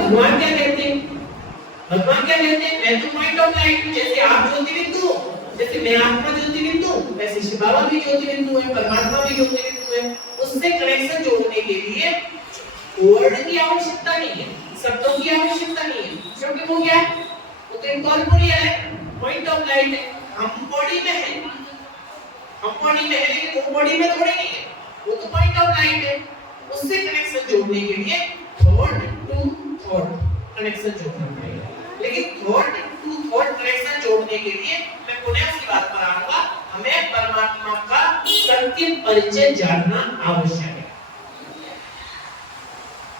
भगवान क्या कहते हैं? भगवान क्या कहते हैं? मैं तो पॉइंट ऑफ लाइट हूं, जैसे आप ज्योति बिंदु, जैसे मैं आत्मा ज्योति बिंदु, वैसे शिव बाबा भी ज्योति बिंदु है, परमात्मा भी ज्योति बिंदु है। उससे कनेक्शन जोड़ने के लिए वर्ड की आवश्यकता नहीं है, शब्दों की आवश्यकता नहीं है, क्योंकि वो क्या है? वो तो इनकॉर्पोरियल है, पॉइंट ऑफ लाइट है। हम बॉडी में है, हम बॉडी में है, लेकिन वो बॉडी में थोड़ी नहीं है, वो तो पॉइंट ऑफ लाइट है। उससे कनेक्शन जोड़ने के लिए थॉट टू थॉट कनेक्शन जोड़ना पड़ेगा। लेकिन थॉट टू थॉट कनेक्शन जोड़ने के लिए मैं पुनः उसी बात पर आऊंगा, हमें परमात्मा का सत्य परिचय जानना आवश्यक है।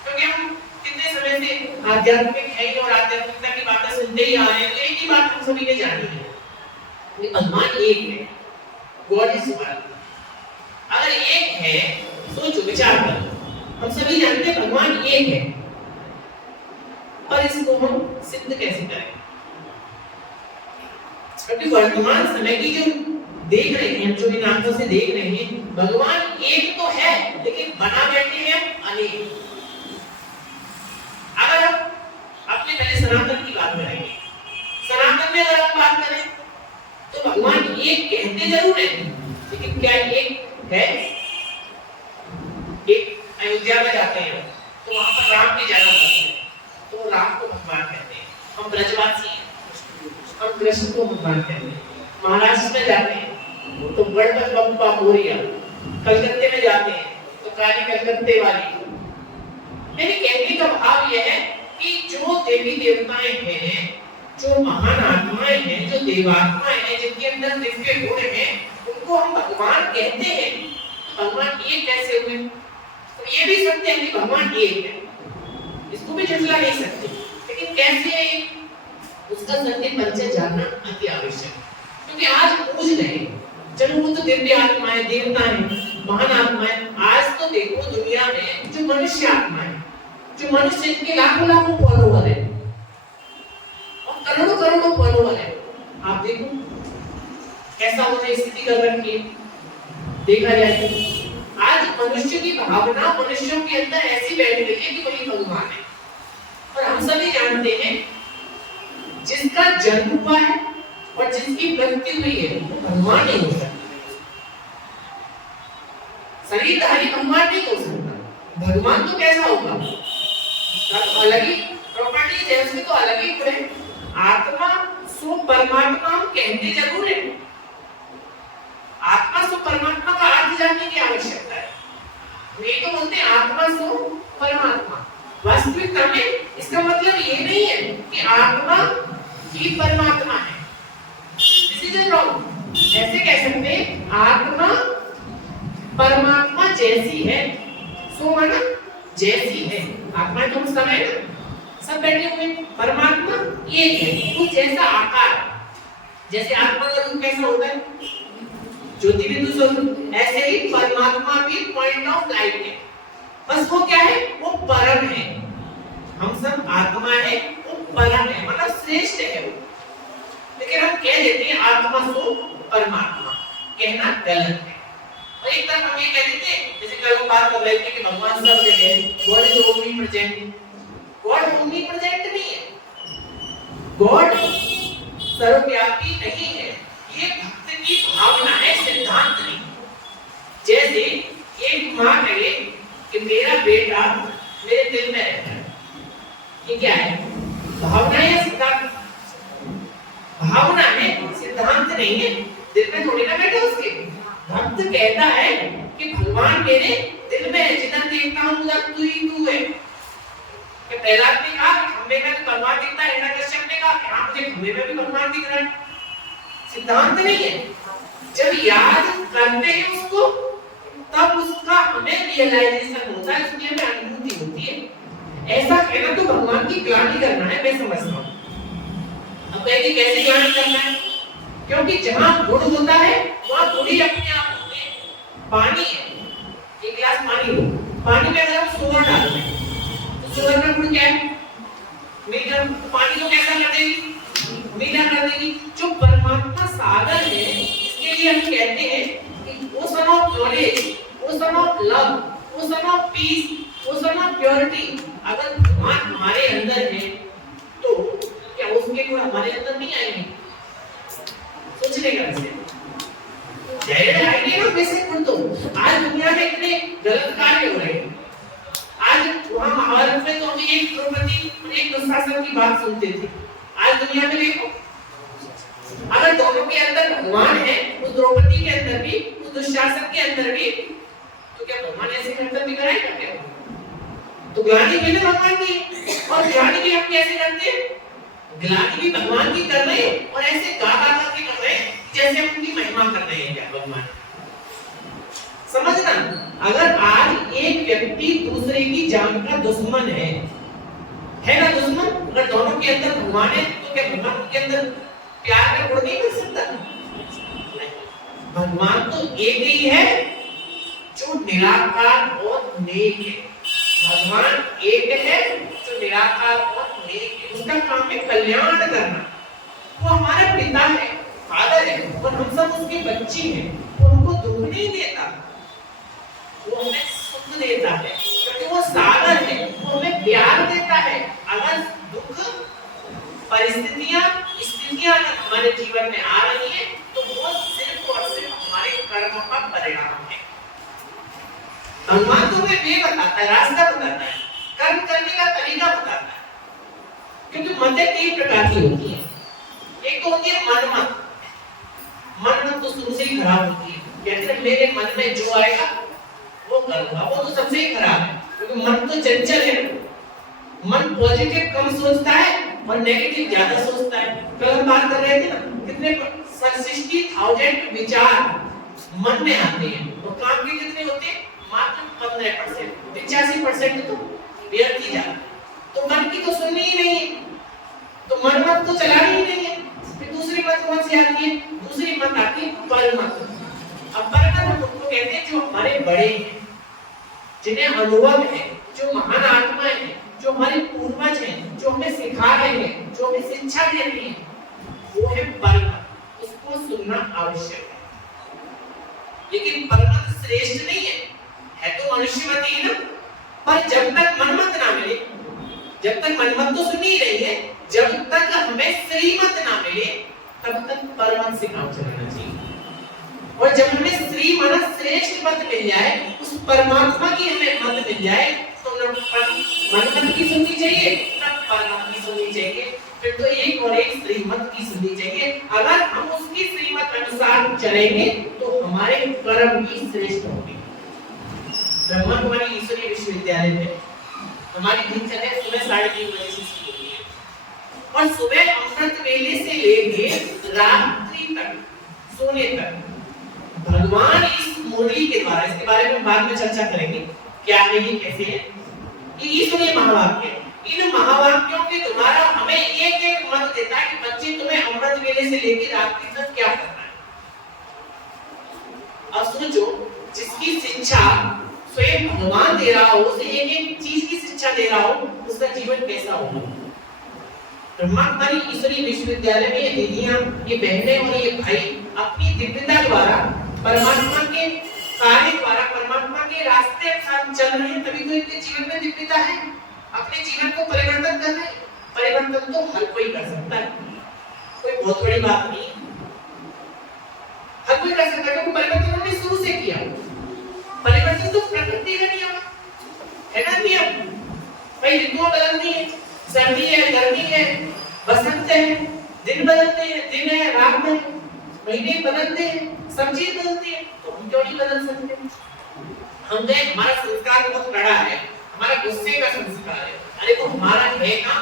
क्योंकि हम कितने समय से आध्यात्मिक है और आध्यात्मिकता की बातें सुनते ही आ रहे हैं, तो एक ही बात हम सभी ने जानी है, भगवान एक है, गॉड इज वन। अगर एक है, सोचो विचार करो, हम सभी जानते हैं भगवान एक है, पर इसको हम सिद्ध कैसे करें? क्योंकि वर्तमान समय की जो देख रहे हैं, जो इन आंखों से देख रहे हैं, भगवान एक तो है, लेकिन बना बैठे हैं अनेक। अगर हम अपने पहले सनातन की बात करेंगे, सनातन में अगर हम बात करें तो भगवान एक कहते जरूर हैं, लेकिन क्या एक है? एक अयोध्या में जाते हैं तो वहां पर राम की जन्म होती है, तो राम को भगवान कहते हैं। हम ब्रजवासी हैं, हम कृष्ण को भगवान कहते हैं। महाराष्ट्र में जाते हैं तो गणपति बप्पा मोरिया, कलकत्ते में जाते हैं तो काली कलकत्ते वाली। मेरे कहने का भाव यह है कि जो देवी देवताएं हैं, जो महान आत्माएं हैं, जो देवात्माएं हैं, जिनके अंदर दिव्य गुण हैं, उनको हम भगवान कहते हैं। भगवान एक कैसे हुए? तो ये भी सत्य है कि भगवान एक है, इसको भी झुठला नहीं सकते, लेकिन कैसे उसका सत्य परिचय जानना अति आवश्यक है। क्योंकि आज पूछ रहे, चलो वो तो दिव्य आत्माएं, देवताएं, महान आत्माएं, आज तो देखो दुनिया में जो मनुष्य आत्माएं, जो मनुष्य, इनके लाखों लाखों फॉलोवर है और करोड़ों करोड़ों फॉलोवर है, आप देखो कैसा उन्होंने स्थिति कर रखी है। देखा जाए तो आज मनुष्य की भावना मनुष्यों के अंदर ऐसी बैठ गई है कि वही भगवान है। और हम सभी जानते हैं जिसका जन्म हुआ है और जिसकी मृत्यु हुई है वो भगवान नहीं हो सकता, शरीरधारी भगवान नहीं हो सकता। भगवान तो कैसा होगा? तो अलग ही प्रॉपर्टीज है, उसमें तो अलग ही गुण है। आत्मा सो परमात्मा हम कहते जरूर है, आत्मा सो परमात्मा का अर्थ जानने की आवश्यकता है। वे तो बोलते हैं आत्मा सो परमात्मा, वास्तविकता में इसका मतलब ये नहीं है कि आत्मा ही परमात्मा है। This is wrong. ऐसे कह सकते हैं आत्मा परमात्मा जैसी है, सो माना जैसी है। आत्मा तो सब है ना, सब बैठे हुए, परमात्मा एक है, कुछ जैसा आकार, जैसे आत्मा का रूप कैसा होता है? ज्योति बिंदु स्वरूप, ऐसे ही परमात्मा भी पॉइंट ऑफ लाइट है, बस वो क्या है? वो परम है। हम सब आत्मा है, वो परम है, मतलब श्रेष्ठ है वो। लेकिन हम कह देते हैं आत्मा सो परमात्मा, कहना गलत है। और एक तरफ हम ये कह देते हैं, जैसे कल हम बात कर रहे थे कि भगवान सब जगह है, God is omnipresent. God omnipresent नहीं है, गॉड सर्वव्यापी नहीं है, ये भक्त की भावना है, सिद्धांत नहीं। जैसे एक मां कहे कि मेरा बेटा मेरे दिल में रहता है, ये क्या है? भावना है, सिद्धांत? भावना है, सिद्धांत नहीं है। दिल में थोड़ी ना बैठा उसके। भक्त कहता है कि भगवान मेरे दिल में है, जिधर देखता हूं उधर तू ही तू है। कि प्रहलाद ने कहा खंबे में तो भगवान दिखता है, हिरण्यकश्यप ने कहा हां मुझे खंबे में भी भगवान दिख रहा है। सिद्धांत नहीं है। जब याद करते हैं उसको तब उसका हमें रियलाइजेशन होता है, उसकी हमें अनुभूति होती है। ऐसा कहना तो भगवान की ग्लानि करना है, मैं समझता हूं। अब कहेंगे कैसे ग्लानि करना है? क्योंकि जहां गुण होता है वहां गुण ही अपने आप होते हैं। पानी है, एक गिलास पानी लो, पानी में अगर हम सोडा डालते हैं तो सोडा का गुण क्या है? मीठा। पानी को कैसा कर देगी? मीठा कर देगी। जो परमात्मा सागर है, इसके लिए हम कहते हैं कि ocean of knowledge, ocean of love, ocean of peace, ocean of purity. अगर भगवान हमारे अंदर एक द्रौपदी और एक दुशासन की बात सुनते थे। आज दुनिया में देखो, अगर दोनों के अंदर भगवान है, उस द्रौपदी के अंदर भी, उस दुशासन के अंदर भी, तो क्या भगवान ऐसे करतब भी कराएगा क्या? तो ग्लानि भी ना भगवान की, और ग्लानि भी हम कैसे करते हैं? ग्लानि भी भगवान की कर रहे हैं और ऐसे गा गा करके कर रहे हैं जैसे हम उनकी महिमा कर रहे हैं क्या भगवान। समझना, अगर आज एक व्यक्ति दूसरे की जान का दुश्मन है ना दुश्मन, अगर दोनों के अंदर भगवान है तो क्या भगवान के अंदर प्यार का गुण नहीं कर सकता? भगवान तो एक ही है जो निराकार और नेक है। भगवान एक है जो निराकार और नेक है। उसका काम है कल्याण करना। वो हमारा पिता है, फादर है, और हम सब उसके बच्चे हैं। वो हमको दुख नहीं देता, वो हमें सुख देता है, क्योंकि वो सागर है। वो हमें प्यार देता है। अगर दुख परिस्थितियां स्थितियां हमारे जीवन में आ रही है तो वो सिर्फ और सिर्फ हमारे कर्म का परिणाम है। भगवान तो हमें वे बताता है, रास्ता बताता है, कर्म करने का तरीका बताता है। क्योंकि मतें तीन प्रकार की होती है। एक तो होती है मनमत। मनमत तो शुरू से ही खराब होती है, कहते हैं मेरे मन में जो आएगा वो करूंगा। वो तो सबसे ही खराब है, क्योंकि मन तो चंचल है। मन पॉजिटिव कम सोचता है और नेगेटिव ज्यादा सोचता है। कल हम बात कर रहे थे ना, कितने 60,000 विचार मन में आते हैं और काम के कितने होते हैं? मात्र 15%। 85% तो व्यर्थ ही जाता है। तो मन की तो सुननी ही नहीं है, तो मन मत तो चलानी ही नहीं है। फिर दूसरी मत कौन सी आती है? दूसरी मत आती है परमत। अब परमत हम उनको कहते हैं जो हमारे बड़े हैं, जिन्हें अनुभव है, जो महान आत्माएं हैं, जो हमारे पूर्वज हैं, जो हमें सिखा रहे हैं, जो हमें शिक्षा दे रहे हैं, वो है परमत। उसको सुनना आवश्यक है। लेकिन परमत श्रेष्ठ नहीं है तो मनुष्यमत ही ना। पर जब तक मनमत ना मिले, जब तक मनमत तो सुनी ही नहीं है, जब तक हमें श्रीमत ना मिले तब तक परमत से काम चलाना चाहिए। और जब हमें श्रीमत श्रेष्ठ मत मिल जाए, उस परमात्मा की हमें मत मिल जाए, तो मनमत की सुननी चाहिए, तब परमत की सुननी चाहिए। फिर तो एक और एक श्रीमत की सुननी चाहिए। अगर हम उसकी श्रीमत अनुसार चलेंगे तो हमारे कर्म भी श्रेष्ठ होंगे। ब्रह्मा कुमारी ईश्वरीय विश्वविद्यालय में हमारी दिनचर्या सुबह 3:30 बजे से शुरू होती है और सुबह अमृत वेले से लेके रात्रि तक सोने तक भगवान इस मुरली के द्वारा, इसके बारे में बाद में चर्चा करेंगे क्या है ये, कैसे है ये ईश्वरीय महावाक्य। इन महावाक्यों के द्वारा हमें एक एक मत देता है कि बच्चे तुम्हें अमृत वेले से लेकर रात्रि तक क्या करना है। अब सोचो, जिसकी शिक्षा स्वयं भगवान दे रहा हो, उसे एक एक चीज की शिक्षा दे रहा हो, उसका जीवन कैसा होगा। ब्रह्मा कुमारी ईश्वरीय विश्वविद्यालय में ये दीदियां, ये बहनें और ये भाई अपनी दिव्यता द्वारा, परमात्मा के कार्य द्वारा, परमात्मा के रास्ते पर चल रहे हैं, तभी तो इनके जीवन में दिव्यता है। अपने जीवन को परिवर्तन कर रहे हैं। परिवर्तन तो हर कोई कर सकता है, कोई बहुत बड़ी बात नहीं, हर कोई कर सकता है, क्योंकि परिवर्तन उन्होंने शुरू से किया। परिवर्तन तो प्रकृति का नियम है ना, नियम। भाई ऋतुएं बदलती है, सर्दी है, गर्मी है, बसंत है, दिन बदलते हैं, दिन है, रात है, महीने बदलते हैं, सब चीज बदलती है, तो हम क्यों नहीं बदल सकते? हम तो, हमारा संस्कार बहुत बड़ा है, हमारा गुस्से का संस्कार है। अरे वो हमारा है ना,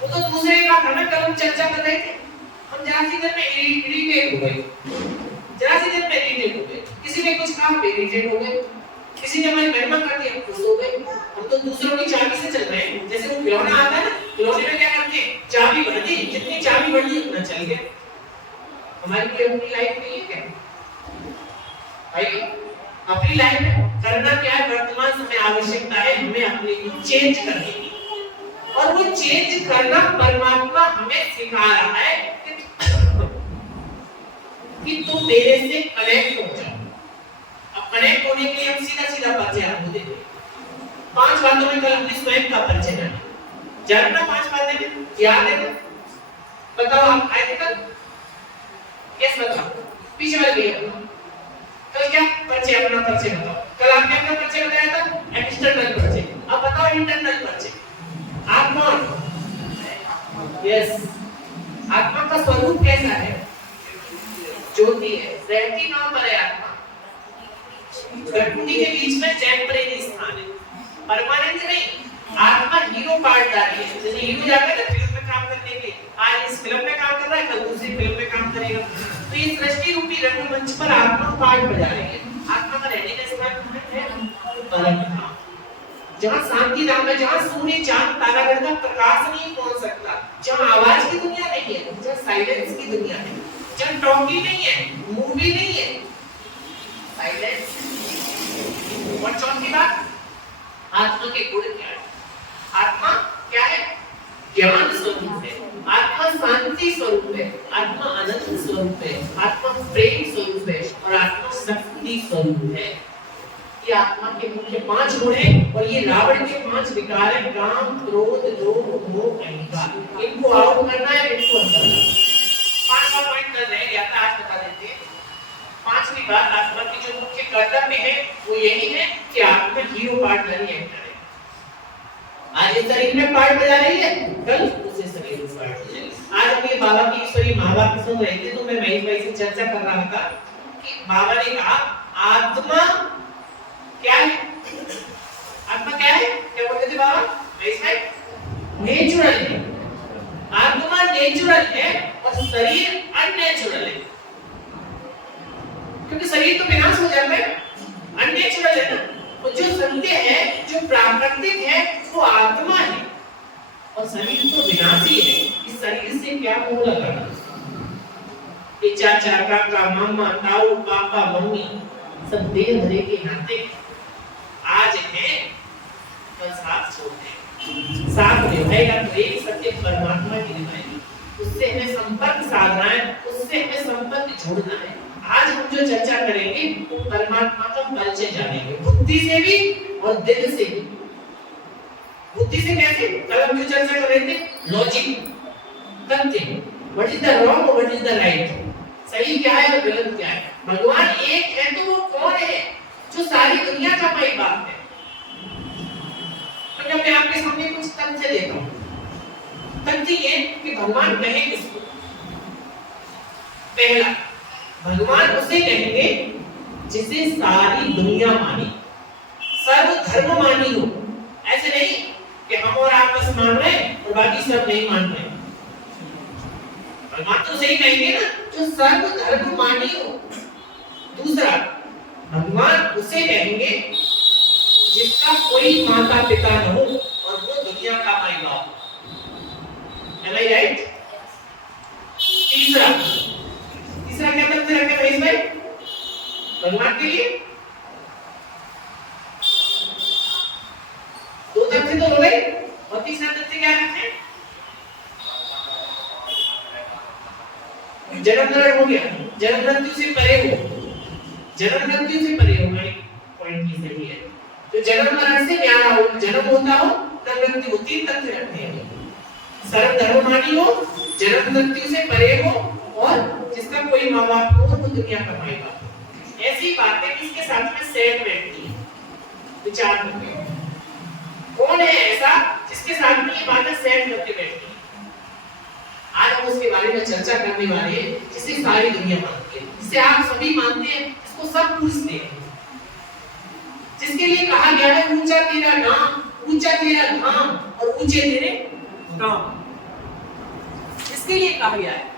वो तो दूसरे का था ना। कल हम चर्चा कर रहे थे, हम जरा सी देर में इरिटेट हो गए, जरा सी देर में इरिटेट हो गए, किसी ने कुछ कहा इरिटेट हो गए, किसी ने हमारी महिमा कर दी, हम खुश हो गए। हम तो दूसरों की चाबी से चल रहे हैं। जैसे वो खिलौना आता है ना, खिलौने में क्या करते हैं, चाबी भर दी, जितनी चाबी बढ़ी उतना चल गया। हमारी कोई अपनी लाइफ नहीं है क्या भाई? अपनी लाइफ में करना क्या है? वर्तमान समय आवश्यकता है हमें अपने को चेंज करने की, और वो चेंज करना परमात्मा हमें सिखा रहा है कि तुम मेरे से कनेक्ट हो जाओ। अब कनेक्ट होने के लिए हम सीधा सीधा परिचय आपको देते हैं। 5 बातों में कल हमने स्वयं का परिचय करना, जानना 5 बातें में, याद है? बताओ आप आए थे कल? यस बताओ, पीछे वाले भैया कल क्या परिचय, अपना परिचय बताओ। कल आपने अपना परिचय बताया था, एक्सटर्नल परिचय। अब बताओ इंटरनल परिचय। आत्मा, यस, आत्मा का स्वरूप कैसा है? ज्योति है, रहती कहां पर है आत्मा? गठुड़ी के बीच में टेम्परेरी स्थान है, परमानेंट नहीं। आत्मा हीरो पार्टदार है, जैसे हीरो जाता है फिल्म में काम करने के लिए, आज इस फिल्म में काम कर रहा है, कल दूसरी फिल्म में काम करेगा। तो ये सृष्टि रूपी रंगमंच पर आत्मा पार्ट बजा रही है। आत्मा का रहने का स्थान है परम, जहाँ शांति धाम है, जहाँ सूर्य चांद तारागण का प्रकाश नहीं पहुंच सकता, जहाँ आवाज की दुनिया नहीं है, जहाँ साइलेंस की दुनिया है, जहाँ टॉकी नहीं है, मूवी नहीं है, साइलेंस। और चौथी बात, आत्मा के गुण क्या है? आत्मा क्या है? ज्ञान स्वरूप है, आत्मा शांति स्वरूप है, आत्मा आनंद स्वरूप है, आत्मा प्रेम स्वरूप है और आत्मा शक्ति स्वरूप है। ये आत्मा के मुख्य 5 गुण हैं और ये रावण के 5 विकार हैं, काम, क्रोध, लोभ, मोह, अहंकार। इनको आउट करना है, इनको अंदर करना है। 5वां पॉइंट कर रहे हैं, या आज बता देते हैं। 5वीं बात, आत्मा की जो मुख्य कर्तव्य है वो यही है कि आत्मा हीरो पार्ट नहीं है। आज इस शरीर में पार्ट बजा रही है, कल उसे शरीर में पार्ट बजाएगी। आज हम ये बाबा की ईश्वरी महावा की सुन रहे थे, तो मैं महेश भाई से चर्चा कर रहा था कि बाबा ने कहा आत्मा क्या है? आत्मा क्या है? क्या बोलते थे बाबा महेश भाई? नेचुरल है। आत्मा नेचुरल है और शरीर अननेचुरल है, क्योंकि शरीर तो विनाश हो जाता है, अननेचुरल है ना। तो जो सत्य है, जो प्राकृतिक है, वो आत्मा है और शरीर तो विनाशी है। इस शरीर से क्या मोह लगाना? ये चाचा, काका, मामा, ताऊ, पापा, मम्मी सब देह धरे के नाते आज है, कल साथ छोड़ दें। साथ निभाएगा तो एक सत्य परमात्मा की निभाएगी, उससे हमें संपर्क साधना है, उससे हमें संपर्क जोड़ना है। आज हम जो चर्चा करेंगे वो परमात्मा का परिचय जानेंगे, बुद्धि से भी और दिल से भी। बुद्धि से कैसे? कल हम जो चर्चा कर रहे थे लॉजिक, तथ्य, what is the wrong, what is the right, सही क्या है और गलत क्या है। भगवान एक है तो वो कौन है जो सारी दुनिया का माई बाप है? तो मैं आपके सामने कुछ तथ्य देता हूं। तथ्य ये कि भगवान कहे किसको? पहला, भगवान उसे कहेंगे जिसे सारी दुनिया मानी, सर्व धर्म मानी हो। ऐसे नहीं कि हम और आप बस मान रहे हैं और बाकी सब नहीं मान रहे। भगवान तो सही कहेंगे ना जो सर्व धर्म मानी हो। दूसरा, भगवान उसे कहेंगे जिसका कोई माता पिता न हो और वो दुनिया का माई बाप। Am I right? तीसरा क्या तथ्य रखे भाई इसमें भगवान के लिए? 2 तथ्य तो हो गए और तीसरा तथ्य क्या रखे? जन्म मरण हो गया, जन्म मृत्यु से परे हो, जन्म मृत्यु से परे हो। पॉइंट की सही है, जो जन्म मरण से न्यारा हो, जन्म होता हो तब मृत्यु, 3 तथ्य रखते हैं। सर्व धर्ममानी हो, जन्म मृत्यु से परे हो और जिसका कोई माँ बाप हो वो दुनिया का माई बाप। ऐसी बातें किसके साथ में सेट बैठती है? विचार करते कौन है ऐसा जिसके साथ में ये बातें सेट करके बैठती है? आज हम उसके बारे में चर्चा करने वाले हैं, जिसे सारी दुनिया मानती है, जिसे आप सभी मानते हैं, जिसको सब पूछते हैं, जिसके लिए कहा गया है ऊंचा तेरा नाम, ऊंचा तेरा धाम और ऊंचे तेरे काम। जिसके लिए कहा गया है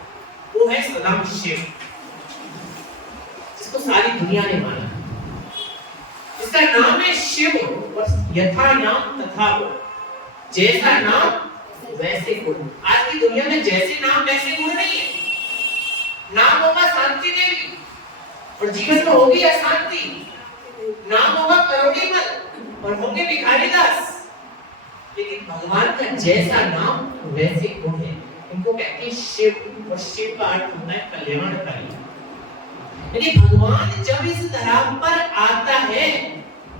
वो है सदाम शिव, जिसको सारी दुनिया ने माना। इसका नाम है शिव और यथा नाम तथा गुण, जैसा नाम वैसे गुण। आज की दुनिया में जैसे नाम वैसे गुण नहीं है। नाम होगा शांति देवी और जीवन में होगी अशांति, नाम होगा करोड़ीमल और होंगे भिखारी दास, लेकिन भगवान का जैसा नाम वैसे गुण है। इनको कहते हैं शिव और शिव का अर्थ होता है कल्याणकारी। यानी भगवान जब इस धरा पर आता है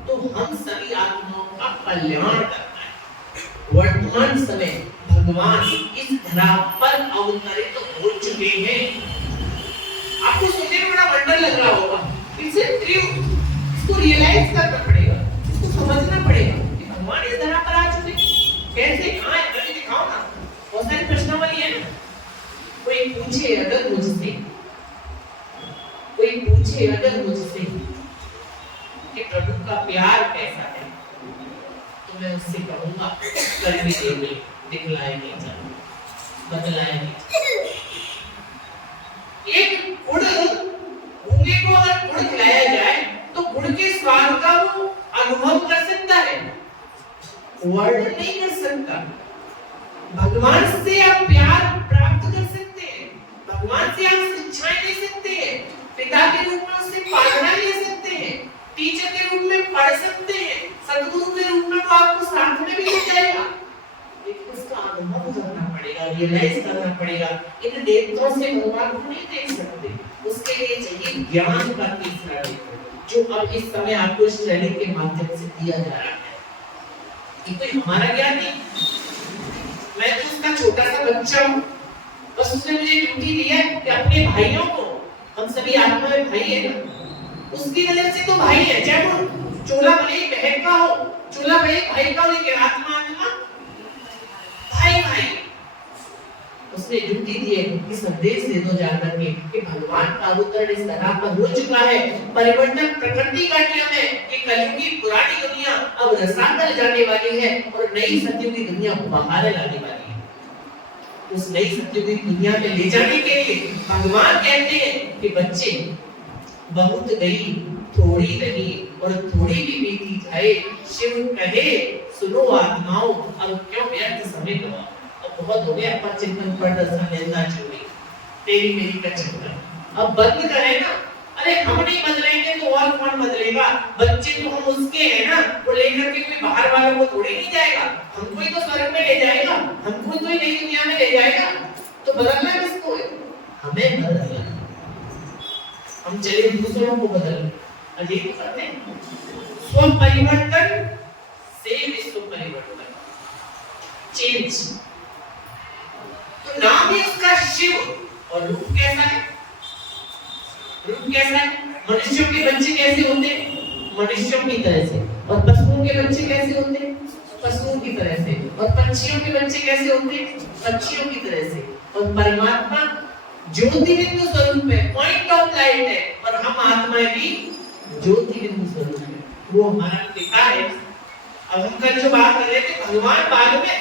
तो हम सभी आत्माओं का कल्याण करता है। वर्तमान समय भगवान इस धरा पर अवतरित हो चुके हैं। आपको सुनने में बड़ा वंडर लग रहा होगा, इट्स ट्रू। इसको रियलाइज करना पड़ेगा, इसको समझना पड़ेगा कि भगवान भगवान इस धरा पर आ चुके, कैसे, कहाँ है, मुझे दिखाओ ना। बहुत सारी प्रश्नावली है ना। कोई पूछे अगर मुझसे, कोई पूछे अगर मुझसे कि प्रभु का प्यार कैसा है, तो मैं उससे कहूंगा कर्मी देवे दिखलाए नहीं जाए, बदलाए नहीं। एक गुड़, गूंगे को अगर गुड़ खिलाया जाए तो गुड़ के स्वाद का वो अनुभव कर सकता है, वर्णन नहीं कर सकता। भगवान से आप प्यार प्राप्त कर सकते हैं, भगवान से आप शिक्षाएं ले सकते हैं, पिता के रूप में उससे पालना ले सकते हैं, टीचर के रूप में पढ़ सकते हैं, सदगुरु के रूप में वो आपको साथ में भी ले जाएगा, लेकिन उसका अनुभव करना पड़ेगा, रियलाइज करना पड़ेगा। इन नेत्रों से भगवान को नहीं देख सकते, उसके लिए चाहिए ज्ञान का तीसरा नेत्र, जो अब इस समय आपको इस ट्रेनिंग के माध्यम से दिया जा रहा है। ये कोई हमारा ज्ञान नहीं, मैं तो उसका छोटा सा बच्चा हूँ, बस उसने मुझे ड्यूटी दी है कि अपने भाइयों को, हम सभी आत्मा में भाई है ना, उसकी नजर से तो भाई है, चाहे वो चोला भले बहन का हो, चोला भले भाई का हो, लेकिन आत्मा आत्मा भाई भाई। उसने ड्यूटी दी है कि संदेश दे दो जाकर के कि भगवान का अवतरण इस तरह पर हो चुका है, परिवर्तन प्रकृति का नियम है कि कलयुगी पुरानी दुनिया अब रसातल जाने वाली है और नई सतयुगी दुनिया बहार लाने वाली है। उस नई सतयुगी दुनिया में ले जाने के लिए भगवान कहते हैं कि बच्चे, बहुत गई थोड़ी रही और थोड़ी भी बीती जाए, शिव कहे सुनो आत्माओं, अब क्यों व्यर्थ समय गवाओ। अब बहुत हो गया पर चिंतन पर दर्शन लेना चोरी, तेरी मेरी का चक्कर, अब बंद करें ना। अरे हम नहीं बदलेंगे तो और कौन बदलेगा, बच्चे तो हम उसके हैं ना, वो लेकर के कोई बाहर वालों को थोड़ी नहीं जाएगा, हमको ही तो स्वर्ग में ले जाएगा, हमको तो ही नई दुनिया में ले जाएगा। तो बदलना किसको है, हमें बदलना। हम चले दूसरों को बदलने, अजीब करते हैं। स्व परिवर्तन से विश्व परिवर्तन, चेंज। तो नाम ही उसका शिव, और रूप कैसा है, रूप कैसा है, मनुष्यों के बच्चे कैसे होते हैं, मनुष्यों की तरह से, और पशुओं के बच्चे कैसे होते हैं, पशुओं की तरह से, और पंछियों के बच्चे कैसे होते हैं, पक्षियों की तरह से। और परमात्मा ज्योति बिंदु स्वरूप है, पॉइंट ऑफ लाइट है, और हम आत्माएं भी ज्योति बिंदु स्वरूप है, वो हमारा पिता है। अब हम कल जो बात कर रहे थे भगवान बाद में,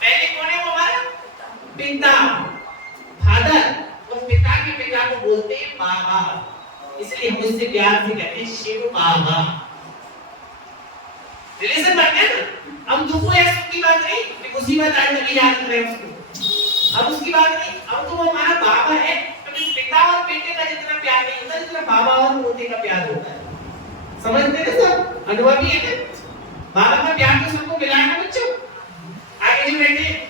पहले कौन है वो हमारा पिता, फादर, और पिता के पिता को बोलते हैं बाबा, इसलिए हम उससे प्यार से कहते हैं शिव बाबा। रिलेशन बन गया ना। अब दुख है उसकी बात नहीं कि मुसीबत आए तभी याद करें उसको, अब उसकी बात नहीं, अब तो वो हमारा बाबा है। क्योंकि पिता और बेटे का जितना प्यार नहीं होता जितना बाबा और पोते का प्यार होता है, समझते हैं सब, अनुभवी है। बाबा का प्यार तो सबको मिला है ना बच्चों, आगे जो बैठे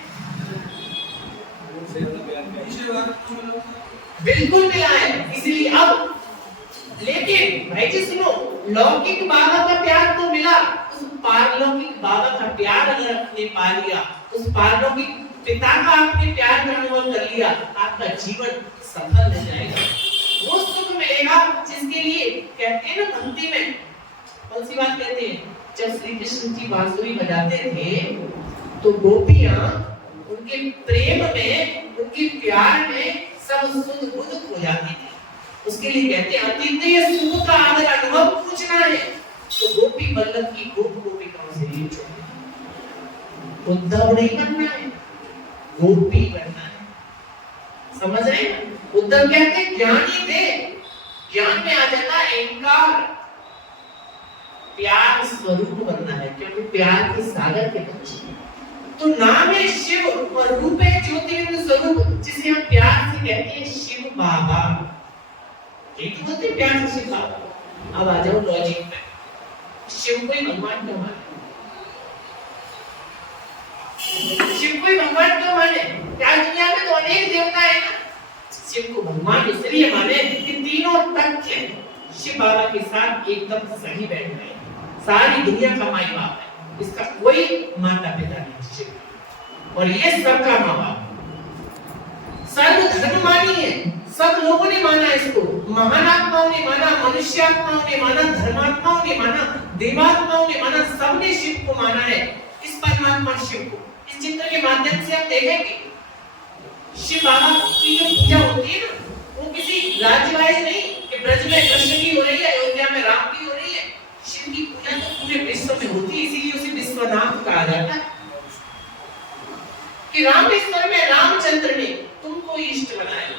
बिल्कुल मिला है, इसलिए अब, लेकिन भाई जी सुनो, लौकिक बाबा का प्यार तो मिला, उस पारलौकिक बाबा का प्यार अगर आपने पा लिया, उस पारलौकिक पिता का आपने प्यार का अनुभव कर लिया, आपका जीवन सफल हो जाएगा। वो सुख मिलेगा जिसके लिए कहते हैं ना भक्ति में, कौन सी बात कहते हैं, जब श्री कृष्ण जी बांसुरी बजाते थे तो गोपियां उनके प्रेम में, उनके प्यार में सब सुध बुध हो जाती थी। उसके लिए कहते हैं अतीन्द्रिय सुख का अगर अनुभव पूछना है तो गोपी वल्लभ की गोप गोपिकाओं से लिए छोड़ो। उद्धव नहीं बनना है, गोपी बनना है, समझ रहे हैं? उद्धव कहते हैं ज्ञानी दे, ज्ञान में आ जाता है अहंकार, प्यार स्वरूप बनना है, क्योंकि प्यार के सागर के बच्चे। तो नाम है शिव और रूप है ज्योतिर्लिंग स्वरूप, जिसे हम प्यार से कहते हैं शिव बाबा। एक तो बोलते प्यार से शिव बाबा। अब आ जाओ लॉजिक में, शिव को ही भगवान क्यों माने, शिव को ही भगवान क्यों माने? क्या दुनिया में तो अनेक देवता है ना, शिव को भगवान इसलिए माने कि तीनों तथ्य शिव बाबा के साथ एकदम सही बैठ गए। सारी दुनिया का माई बाप है, इसका कोई माता पिता नहीं शिव, और ये सबका माँ बाप, सर्व धर्म मानी है, सब लोगों ने माना इसको, महान आत्माओं ने माना, मनुष्य आत्माओं ने माना, धर्मात्माओं ने माना, देवात्माओं ने माना, सबने शिव को माना है, इस परमात्मा शिव को। इस चित्र के माध्यम से आप देखेंगे शिव बाबा की जो पूजा होती है ना, वो किसी राज्य वाइज नहीं कि ब्रज में कृष्ण की हो रही है, अयोध्या में राम की हो रही है। शिव की पूजा तो पूरे विश्व में होती है, इसीलिए उसे विश्वनाथ कहा जाता है। कि रामेश्वर में रामचंद्र ने तुमको इष्ट बनाया।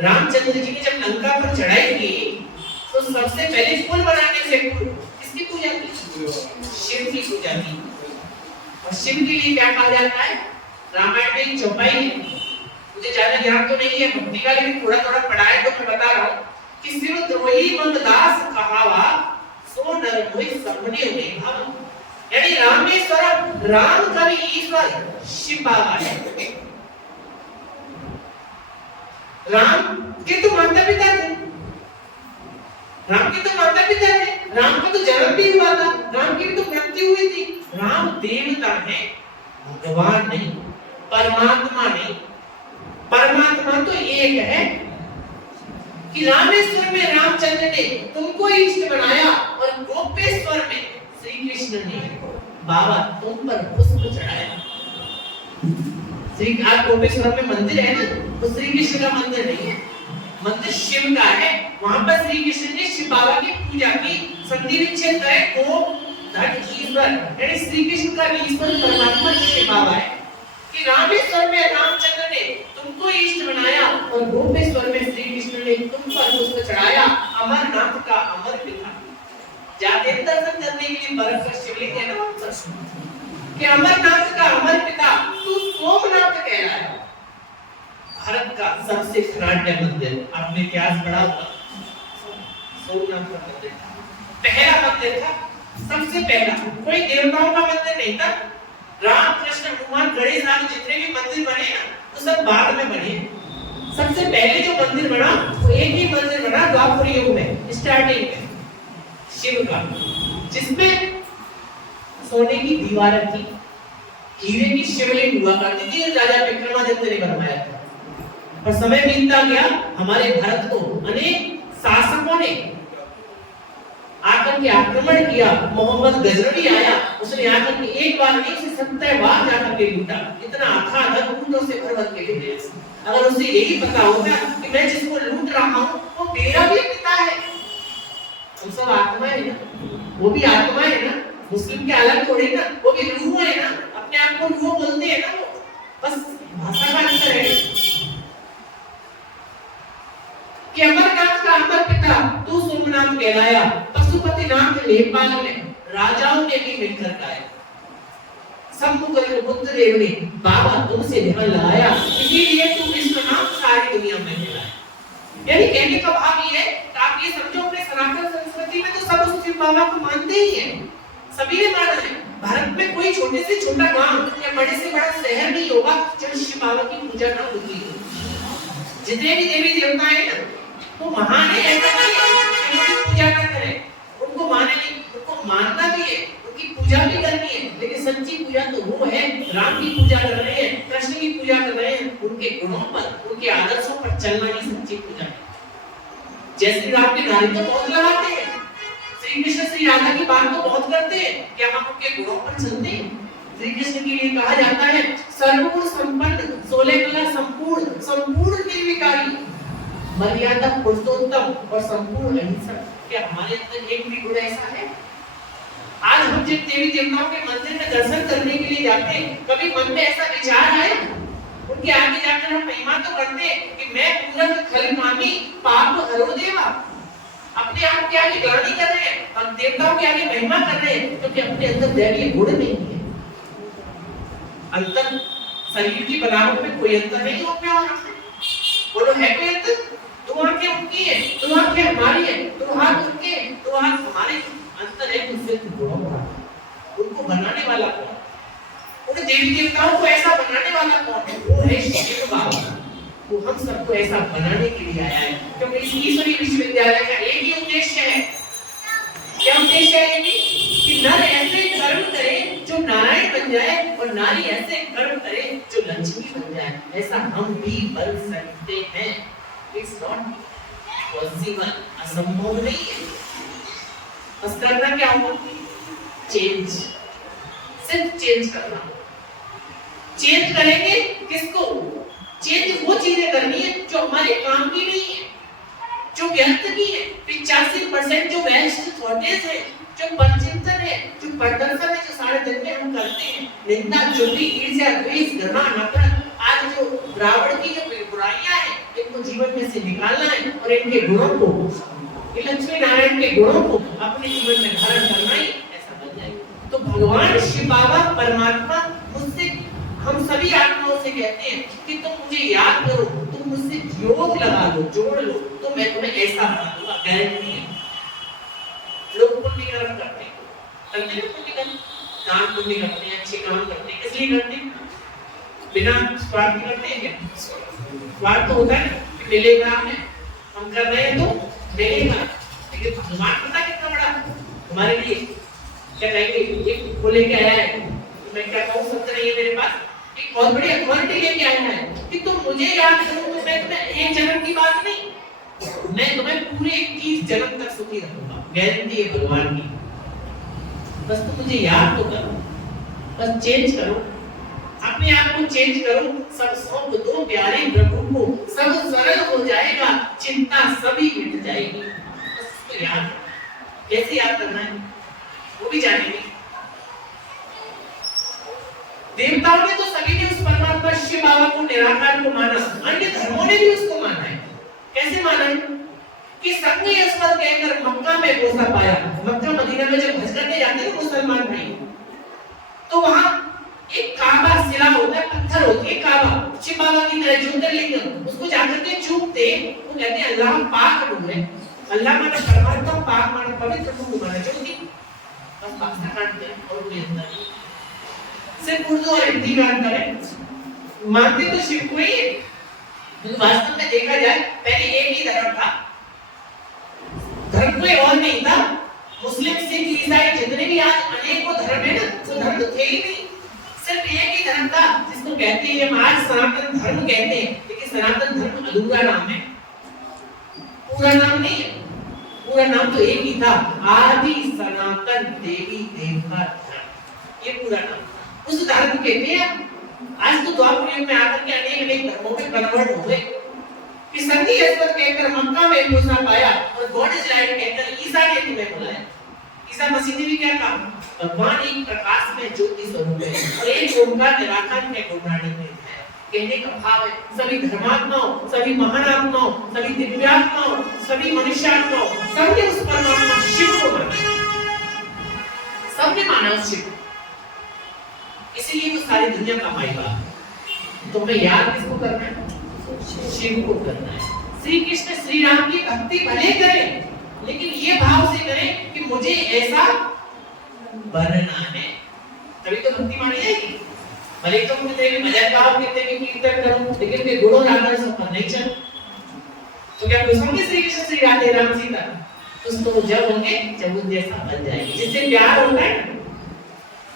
रामचंद्र जी ने जब लंका पर चढ़ाई की तो सबसे पहले फूल बनाने से किसकी पूजा की? शिव की पूजा की। और शिव के लिए क्या कहा जाता है? रामायण में चौपाई है, मुझे ज्यादा ज्ञान तो नहीं है भक्ति का, लेकिन थोड़ा थोड़ा पढ़ा है तो मैं बता रहा हूँ कि शिव द्रोही मंददास कहावा सो नर मोहि सबने देखा। यानी रामेश्वर, राम का भी ईश्वर शिव बाबा है। राम के तो माता पिता थे, राम के तो माता पिता थे, राम का तो जन्म भी हुआ था, राम की भी तो मृत्यु हुई थी। राम देवता है, भगवान नहीं, परमात्मा नहीं। परमात्मा तो एक है कि रामेश्वर में रामचंद्र ने तुमको इष्ट बनाया और गोपेश्वर में श्री कृष्ण ने बाबा तुम पर पुष्प चढ़ाया। श्री आज गोपेश्वर में मंदिर है ना, तो श्री कृष्ण का मंदिर नहीं है, मंदिर शिव का है। वहां पर श्री कृष्ण ने शिव बाबा की पूजा की। संधि विच्छेद करें तो ईश्वर, यानी श्री कृष्ण का ईश्वर परमात्मा शिव बाबा है। कि रामेश्वर में रामचंद्र ने तुमको इष्ट बनाया और गोपेश्वर में श्री कृष्ण ने तुम पर पुष्प चढ़ाया। अमरनाथ का अमर पिता, जाते दर्शन करने के लिए बर्फ पर शिवलिंग है ना, कि अमरनाथ का अमर पिता तू सोमनाथ कहलाया। भारत का सबसे खराट्य मंदिर, आपने इतिहास पढ़ा होगा, सोमनाथ का मंदिर पहला मंदिर था, सबसे पहला। कोई देवताओं का मंदिर नहीं था। राम कृष्ण हनुमान गणेश आदि जितने भी मंदिर बने ना, तो सब बाद में बने। सबसे पहले जो मंदिर बना वो एक ही मंदिर बना द्वापर युग में, स्टार्टिंग में, शिव का, जिसमें सोने की दीवार थी, हीरे की शिवलिंग हुआ करती थी, राजा विक्रमादित्य ने बनवाया था। और समय बीतता गया, हमारे भारत को अनेक शासकों ने आकर के आक्रमण किया। मोहम्मद गजनवी आया, उसने आकर के एक बार नहीं, उसे 70 बार जाकर के लूटा। इतना अथाह ऊंटों से भर भर के लूटे। अगर उसे यही पता होगा कि मैं जिसको लूट रहा हूँ वो मेरा भी पिता है, हम सब आत्मा है ना, वो भी आत्मा है ना, मुस्लिम के अलग थोड़ी ना, वो भी रूह है ना, अपने आप को रूह बोलते हैं ना, वो बस भाषा का अंतर है। कि अमरनाथ का अमर पिता तू सोमनाथ कहलाया। पशुपति नाथ लेखपाल ने, राजाओं ने भी मिलकर गाया। बुद्ध देव ने बाबा तुमसे ध्यान लगाया, इसीलिए तू विश्वनाथ सारी दुनिया में फैलाया। यानी कहने का भाव ये है कि आप ये समझो, अपने सनातन संस्कृति में तो सब उस शिव बाबा को मानते ही हैं, सभी ने माना है। भारत में कोई छोटे से छोटा गांव या बड़े से बड़ा शहर नहीं होगा जहाँ शिव बाबा की पूजा ना होती हो। जितने भी देवी देवता हैं ना, वो महान है, ऐसा नहीं है कि उनकी पूजा ना करें, उनको माने नहीं, उनको मानना भी है, उनकी पूजा भी करनी है। लेकिन सच्ची पूजा तो वो है, राम की पूजा कर रहे हैं, कृष्ण की पूजा कर रहे हैं, उनके गुणों पर, उनके आदर्शों पर चलना ही सच्ची पूजा है। जय श्री राम के नारे तो बहुत लगाते हैं, श्री कृष्ण श्री राधा की बात तो बहुत करते हैं, क्या हम उनके गुणों पर चलते हैं? श्री कृष्ण के लिए कहा जाता है सर्वगुण संपन्न, 16 कला संपूर्ण, संपूर्ण निर्विकारी, मर्यादा पुरुषोत्तम और संपूर्ण अहिंसक। क्या हमारे अंदर एक भी गुण ऐसा है? आज हम जब देवी देवताओं के मंदिर में दर्शन करने के लिए जाते हैं, कभी मन में ऐसा विचार आए उनके आगे जाकर हम महिमा तो करते हैं कि मैं पूरन खलमामी पाप हरो देवा, अपने आप के आगे गानी कर रहे हैं, हम देवताओं के आगे महिमा कर रहे हैं, क्योंकि अपने अंदर दैवीय गुण नहीं है। अंतर शरीर की बनावट में कोई अंतर नहीं हो गया। बोलो है कोई अंतर? दो आंखें उनकी है, दो आंखें हमारी है, दो हाथ उनके हैं, दो हाथ हमारे। अंतर है उससे गुणों का। उनको बनाने वाला कौन? उन देवी देवताओं को ऐसा बनाने वाला कौन है? वो है शिव बाबा। वो हम सबको ऐसा बनाने के लिए आया है, क्योंकि इस ईश्वरीय विश्वविद्यालय का एक ही उद्देश्य है। क्या उद्देश्य है कि नर ऐसे कर्म करे जो नारायण बन जाए और नारी ऐसे कर्म करे जो लक्ष्मी बन जाए। ऐसा हम भी बन सकते हैं। It's not possible, असंभव नहीं है। बस करना क्या होगा? चेंज, सिर्फ चेंज करना। चेंज करेंगे किसको? चेंज वो चीजें करनी है जो हमारे काम की नहीं है, जो व्यर्थ की है। 85% जो वेस्ट थॉटेज है, जो परचिंतन है, जो प्रदर्शन है, जो सारे दिन में हम करते हैं, निंदा, चुगली, ईर्ष्या, द्वेष, घृणा, नफरत, आज जो रावण की जो बुराइयां हैं, इनको जीवन में से निकालना है और इनके गुणों को, लक्ष्मी नारायण के गुणों को अपने जीवन में धारण करना ही ऐसा बन जाएगा। तो भगवान शिव बाबा परमात्मा मुझसे, हम सभी आत्माओं से कहते हैं कि तुम मुझे याद करो, तुम मुझसे योग लगा लो, जोड़ लो, तो मैं तुम्हें ऐसा बना दूंगा, गारंटी है। लोग पुण्य कर्म करते हैं, पुण्य कर्म, दान पुण्य करते हैं, अच्छे काम करते हैं, इसलिए करते हैं, बिना स्वार्थ करते हैं क्या? स्वार्थ तो होता है कि मिलेगा हमें, हम कर रहे हैं तो मिलेगा। लेकिन भगवान पता कितना बड़ा हमारे लिए क्या कहेंगे, एक वो लेके आया है, मैं क्या कहूँ, शब्द नहीं है मेरे पास, एक बहुत बड़ी अथॉरिटी लेके आया है कि तुम मुझे याद करो, तो मैं तुम्हें एक जन्म की बात नहीं, मैं तुम्हें पूरे 21 जन्म तक सुखी रखूंगा, गारंटी है भगवान की। बस तुम मुझे याद तो करो, बस चेंज करो, अपने आप को चेंज करो, सब सौंप दो प्यारे प्रभु को, सब सरल हो जाएगा, चिंता सभी मिट जाएगी। बस इसको याद, कैसे याद करना है वो भी जानेंगे। देवताओं ने तो सभी ने उस परमात्मा शिव बाबा को, निराकार को माना, अन्य धर्मों ने भी उसको माना है। कैसे माना है कि संग यशवंत कहकर मक्का में पोसा पाया। मक्का मदीना में जब हज करने जाते हैं मुसलमान भाई, तो वहां एक काबा शिला होता है, पत्थर होती है काबा, शिव बाबा की तरह ज्योतिर्लिंग, उसको जाकर के चूमते, वो कहते हैं अल्लाह पाक रूह है, अल्लाह माने परमात्मा, पाक माने पवित्र, रूह माने ज्योति। बस भाषा काटते हैं और कोई अंतर नहीं, सिर्फ उर्दू और हिंदी में अंतर है। मानते तो शिव को ही, वास्तव में देखा जाए पहले एक ही धर्म था, धर्म कोई और नहीं था। मुस्लिम, सिख, ईसाई जितने भी आज अनेकों धर्म है ना, तो धर्म तो थे ही नहीं, सिर्फ एक ही धर्म था जिसको कहते हैं, हम आज सनातन धर्म कहते हैं, लेकिन सनातन धर्म अधूरा नाम है, पूरा नाम नहीं है। पूरा नाम तो एक ही था, आदि सनातन देवी देवता धर्म, ये पूरा नाम था, उस धर्म कहते हैं। आज तो द्वापर युग में आकर के अनेक धर्मों में कन्वर्ट हो गए। कि संगी यशवंत कहकर मक्का में पोसा पाया और गॉड इज लाइट कहकर ईसा ने तुम्हें बुलाया। ईसा मसीह ने भी क्या कहा? भगवान एक प्रकाश में ज्योति स्वरूप है और एक ओंकार निराकार में गुणगान में है। कहने का भाव है सभी धर्मात्माओं, सभी महान आत्माओं, सभी दिव्यात्माओं, सभी मनुष्यात्माओं, सबने उस परमात्मा शिव को माना, सबने माना उस शिव को, इसीलिए तो सारी दुनिया का माई बाप। तो मैं याद किसको करना है? शिव को करना है। श्री कृष्ण श्री राम की भक्ति भले करें, लेकिन ये भाव से करें कि मुझे ऐसा बनना है, तभी तो भक्ति मानी जाएगी। भले तो कितने भी भजन गाओ, कितने भी कीर्तन करो, लेकिन वे गुणों राधा से ऊपर नहीं चल, तो क्या कुछ होंगे श्री कृष्ण श्री राधे राम सीता? तो जब होंगे जब वो जैसा बन जाएंगे, जिससे प्यार होता है,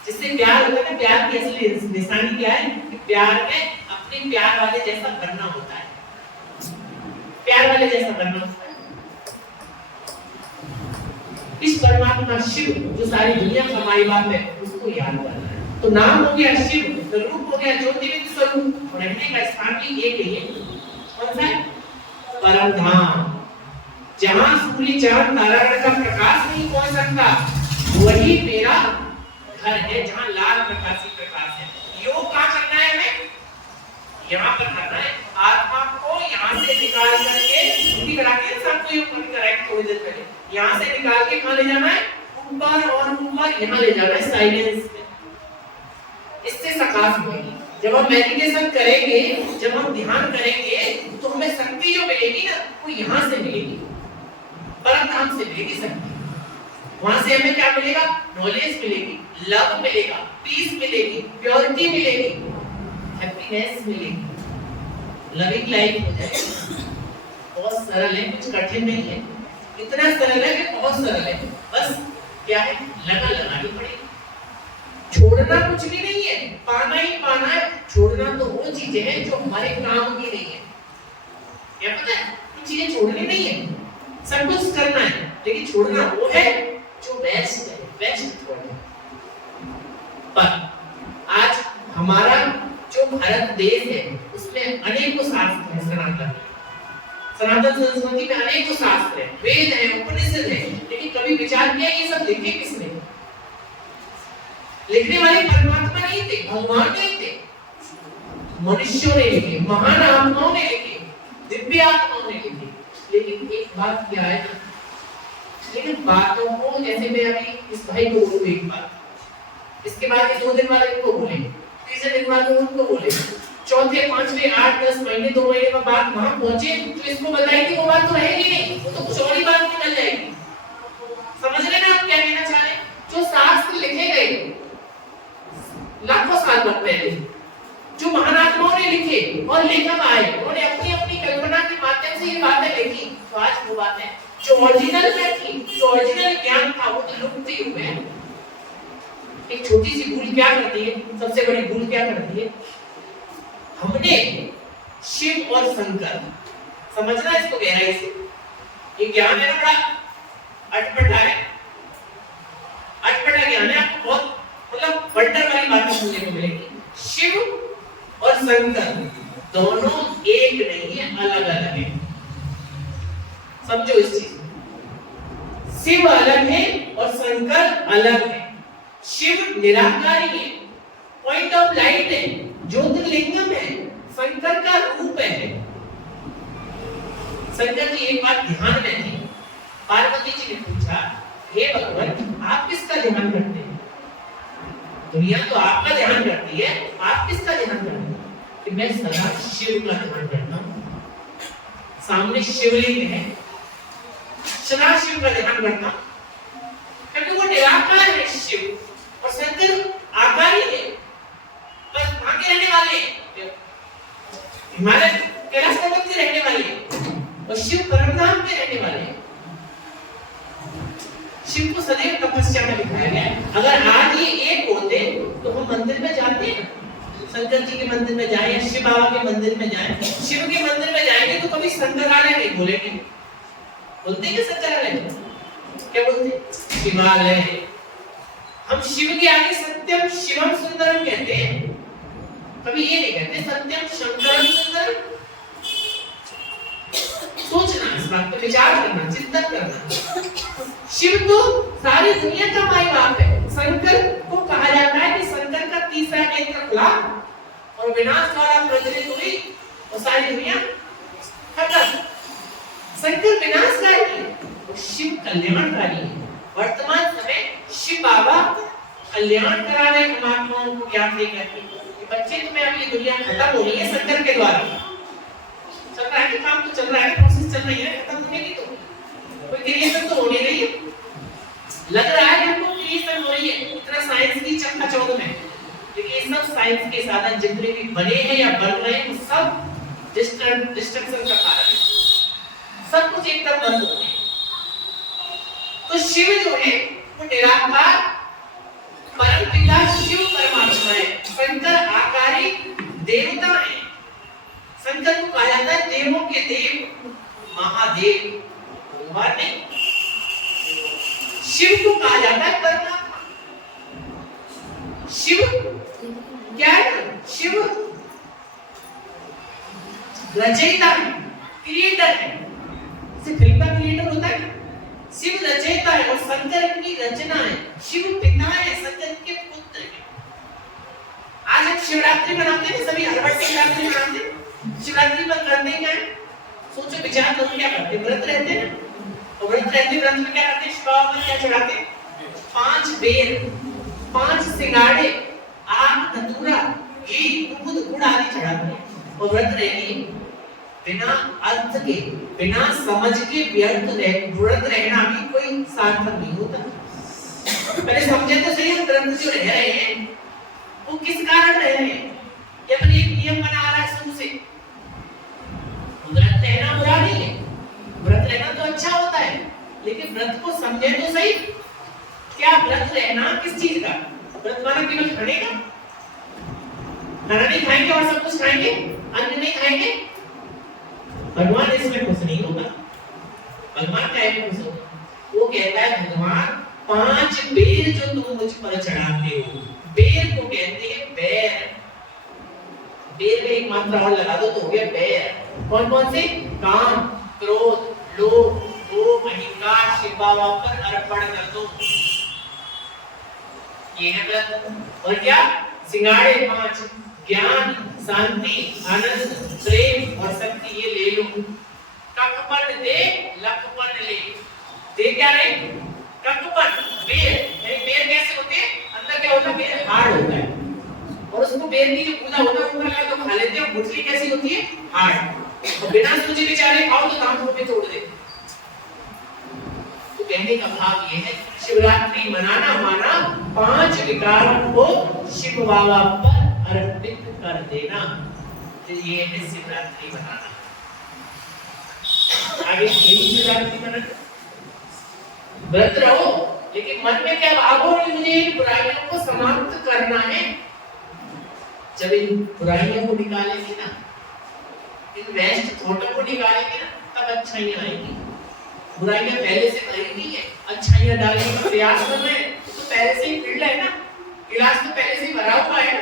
जिससे प्यार होता है। प्यार की असली निशानी क्या है? कि प्यार में अपने प्यार वाले जैसा बनना होता है, प्यार वाले जैसा बनना होता है। इस परमात्मा शिव जो सारी दुनिया का माई बाप है, उसको याद करना है। तो नाम हो गया शिव, तो रूप हो गया ज्योतिर्लिंग स्वरूप, और रहने का स्थान भी एक ही है। कौन सा है? परम धाम, जहां सूर्य चांद तारा का प्रकाश नहीं पहुंच सकता, वही मेरा घर है, जहां लाल प्रकाश ही प्रकाश है। योग कहां करना है? हमें यहाँ पर करना है। आत्मा को यहाँ से निकाल करके उल्टी करा के सबको योग करेक्ट थोड़ी देर पहले यहाँ से निकाल के कहाँ ले जाना है? ऊपर, और ऊपर यहाँ ले जाना है साइलेंस में। इससे सकाश होगी। जब हम मेडिटेशन करेंगे, जब हम ध्यान करेंगे, तो हमें शक्ति जो मिलेगी ना, वो यहाँ से मिलेगी, परम धाम से मिलेगी शक्ति। वहां से हमें क्या मिलेगा? नॉलेज मिलेगी, लव मिलेगा, पीस मिलेगी, प्योरिटी मिलेगी, हैप्पीनेस मिलेगी, लविंग लाइफ हो जाएगी। बहुत सरल है, कुछ कठिन नहीं है, इतना सरल है कि बहुत सरल है। बस क्या है? लगन लगानी पड़ेगी। छोड़ना कुछ भी नहीं है, पाना ही पाना है। छोड़ना तो वो चीजें हैं जो हमारे काम की नहीं है। क्या पता है? कुछ चीजें छोड़नी नहीं है, सब कुछ करना है, लेकिन छोड़ना वो है जो बेस्ट है, बेस्ट थॉट है। पर आज हमारा जो भारत देश है उसमें अनेकों शास्त्र हैं, सनातन संस्कृति में अनेकों शास्त्र हैं, वेद हैं, उपनिषद हैं, लेकिन कभी विचार किया ये सब लिखे किसने? लिखने वाले परमात्मा नहीं थे, भगवान नहीं थे, मनुष्यों ने लिखे, महान आत्माओं ने लिखे, दिव्य आत्माओं ने लिखे। लेकिन एक बात क्या है, लेकिन बातों को जैसे मैं अभी इस भाई को बोलूं एक बात, इसके बाद ये 2 दिन वाले को बोले, तीसरे दिन वाले उनको बोले, चौथे, पांचवे, 8, 10 महीने, 2 महीने में बात वहां पहुंचे तो इसको बताएगी, वो बात तो रहेगी नहीं, वो तो कुछ और ही बात निकल जाएगी। समझ रहे ना आप क्या कहना चाह रहे हैं? जो शास्त्र लिखे गए लाखों साल पहले, जो महान आत्माओं ने लिखे और लेखक आए, उन्होंने अपनी अपनी कल्पना के माध्यम से ये बातें लिखी, तो आज वो बातें जो ओरिजिनल में थी, जो ओरिजिनल ज्ञान था, वो तो लुप्त ही हुए हैं। एक छोटी सी भूल क्या करती है, सबसे बड़ी भूल क्या करती है, हमने शिव और शंकर, समझना इसको गहराई से, ये ज्ञान है ना बड़ा अटपटा है, अटपटा ज्ञान है, आपको बहुत मतलब वंडर वाली बातें सुनने को मिलेगी। शिव और शंकर दोनों एक नहीं है, अलग अलग है, समझो इस चीज। शिव अलग है और शंकर अलग है। शिव निराकारी है, पॉइंट ऑफ लाइट है, ज्योतिर्लिंगम है, शंकर का रूप है। शंकर जी एक बात ध्यान में थी, पार्वती जी ने पूछा, हे भगवान आप किसका ध्यान करते हैं? दुनिया तो आपका ध्यान करती है, आप किसका ध्यान करते हैं? कि मैं सदा शिव का ध्यान करता हूं, सामने शिवलिंग है, सदा शिव का ध्यान करता हूं, क्योंकि वो निराकार है शिव, और शंकर आकारी है, बस वहां के रहने वाले हैं, हिमालय कैलाश पर्वत के रहने वाले हैं, और शिव परमधाम के रहने वाले हैं। शिव को सदैव तपस्या में दिखाया गया है। अगर आज ये एक होते तो हम मंदिर में जाते हैं, शंकर जी के मंदिर में जाएं, शिव बाबा के मंदिर में जाएं, शिव के मंदिर में जाएंगे तो कभी शंकरालय नहीं बोलेंगे, बोलते हैं शंकरालय, क्या बोलते? शिवालय। हम शिव के आगे सत्यम शिवम सुंदरम कहते हैं, कभी ये नहीं कहते सत्यम शंकरम सुंदरम। सोचना, इस बात पर विचार करना, चिंतन करना। शिव तो सारी दुनिया का माई बाप है। शंकर को कहा जाता है कि शंकर का तीसरा नेत्र खुला और विनाश द्वारा प्रज्वलित हुई और सारी दुनिया खत्म। शंकर विनाशकारी है और शिव कल्याणकारी है। वर्तमान समय शिव बाबा कल्याण करा रहे हैं महात्माओं को ज्ञान देकर के बच्चे तुम्हें अब ये दुनिया खत्म हो रही है शंकर के द्वारा। चल रहा है, काम तो चल रहा है, प्रोसेस चल रही है, खत्म होगी तो कोई क्रिएशन तो हो नहीं रही है। लग रहा है हमको क्रिएशन हो रही है इतना साइंस की चकाचौंध में, लेकिन ये सब साइंस के साधन जितने भी बने हैं या बन रहे हैं सब डिस्ट्रक्शन का कारण है, सब कुछ एकदम बंद हो गया। तो शिव जो है वो निराकार परम पिता शिव परमात्मा है। शंकर आकारी देवता है। शंकर को कहा जाता है देवों के देव, महादेव, भगवान नहीं। शिव को कहा जाता है परमात्मा। शिव क्या है? शिव रचयिता है, क्रिएटर है। जैसे फिल्म का क्रिएटर होता है, शिव रचयिता है और शंकर की रचना है। शिव पिता है, शंकर के पुत्र है। आज हम शिवरात्रि मनाते हैं, सभी हर वर्ष शिवरात्रि मनाते हैं। शिवरात्रि पर करते क्या है? सोचो विचार करो, क्या करते? व्रत रहते हैं। और व्रत रहते, व्रत में क्या करते? शिव बाबा को क्या चढ़ाते? 5 बेर, 5 सिंगाड़े, आग, धतूरा, घी, दूध, गुड़ आदि चढ़ाते हैं। और व्रत रहेगी बिना अर्थ के, बिना समझ के व्रत रहना भी कोई सार्थक नहीं होता। पहले समझे तो सही, हम व्रत जो रह रहे हैं वो किस कारण रह रहे हैं? ये अपने एक नियम बना रहा है शुरू से। व्रत रहना बुरा नहीं है, व्रत रहना तो अच्छा होता है, लेकिन व्रत को समझे तो सही। क्या व्रत रहना किस चीज का? व्रत माना केवल खाने का? खाना नहीं खाएंगे और सब कुछ खाएंगे, अन्न नहीं खाएंगे? भगवान इसमें खुश नहीं होगा। भगवान क्या है खुश होगा? वो कहता है भगवान 5 बेर जो तुम मुझ पर चढ़ाते हो, बेर को कहते हैं बैर। बेर में एक मात्रा और लगा दो तो हो गया बैर। कौन कौन से? काम, क्रोध, लोभ, मोह, अहंकार, शिव बाबा पर अर्पण कर दो। ये है व्रत। और क्या? सिंगाड़े 5, ज्ञान, शांति, आनंद, प्रेम और शक्ति, ये ले लो। ककपन दे, लकपन ले। दे क्या रे? ककपन, बेर। बेर कैसे होते हैं? अंदर क्या होता है? बेर हार्ड होता है और उसको बेर की जो पूजा होता है ऊपर लगा तो खा लेते हैं। गुठली कैसी होती है? हार्ड। और बिना सोचे बेचारे खाओ तो दांत में तोड़ देते। तो कहने का भाव ये है, शिवरात्रि मनाना माना 5 विकारों को शिव बाबा पर अर्पित कर देना, तो ये है शिवरात्रि मनाना। आगे शिवरात्रि मनाना, व्रत रहो लेकिन मन में क्या भावो? मुझे बुराइयों को समाप्त करना है। जब इन बुराइयों को निकालेंगे ना, इन वेस्ट थॉटों को निकालेंगे ना, तब अच्छाइयां आएंगी। बुराइयां पहले से भरी हुई है, अच्छाइयां डालने का प्रयास कर रहे हैं तो पहले से ही फिल्ड है ना, गिलास तो पहले से ही भरा हुआ है।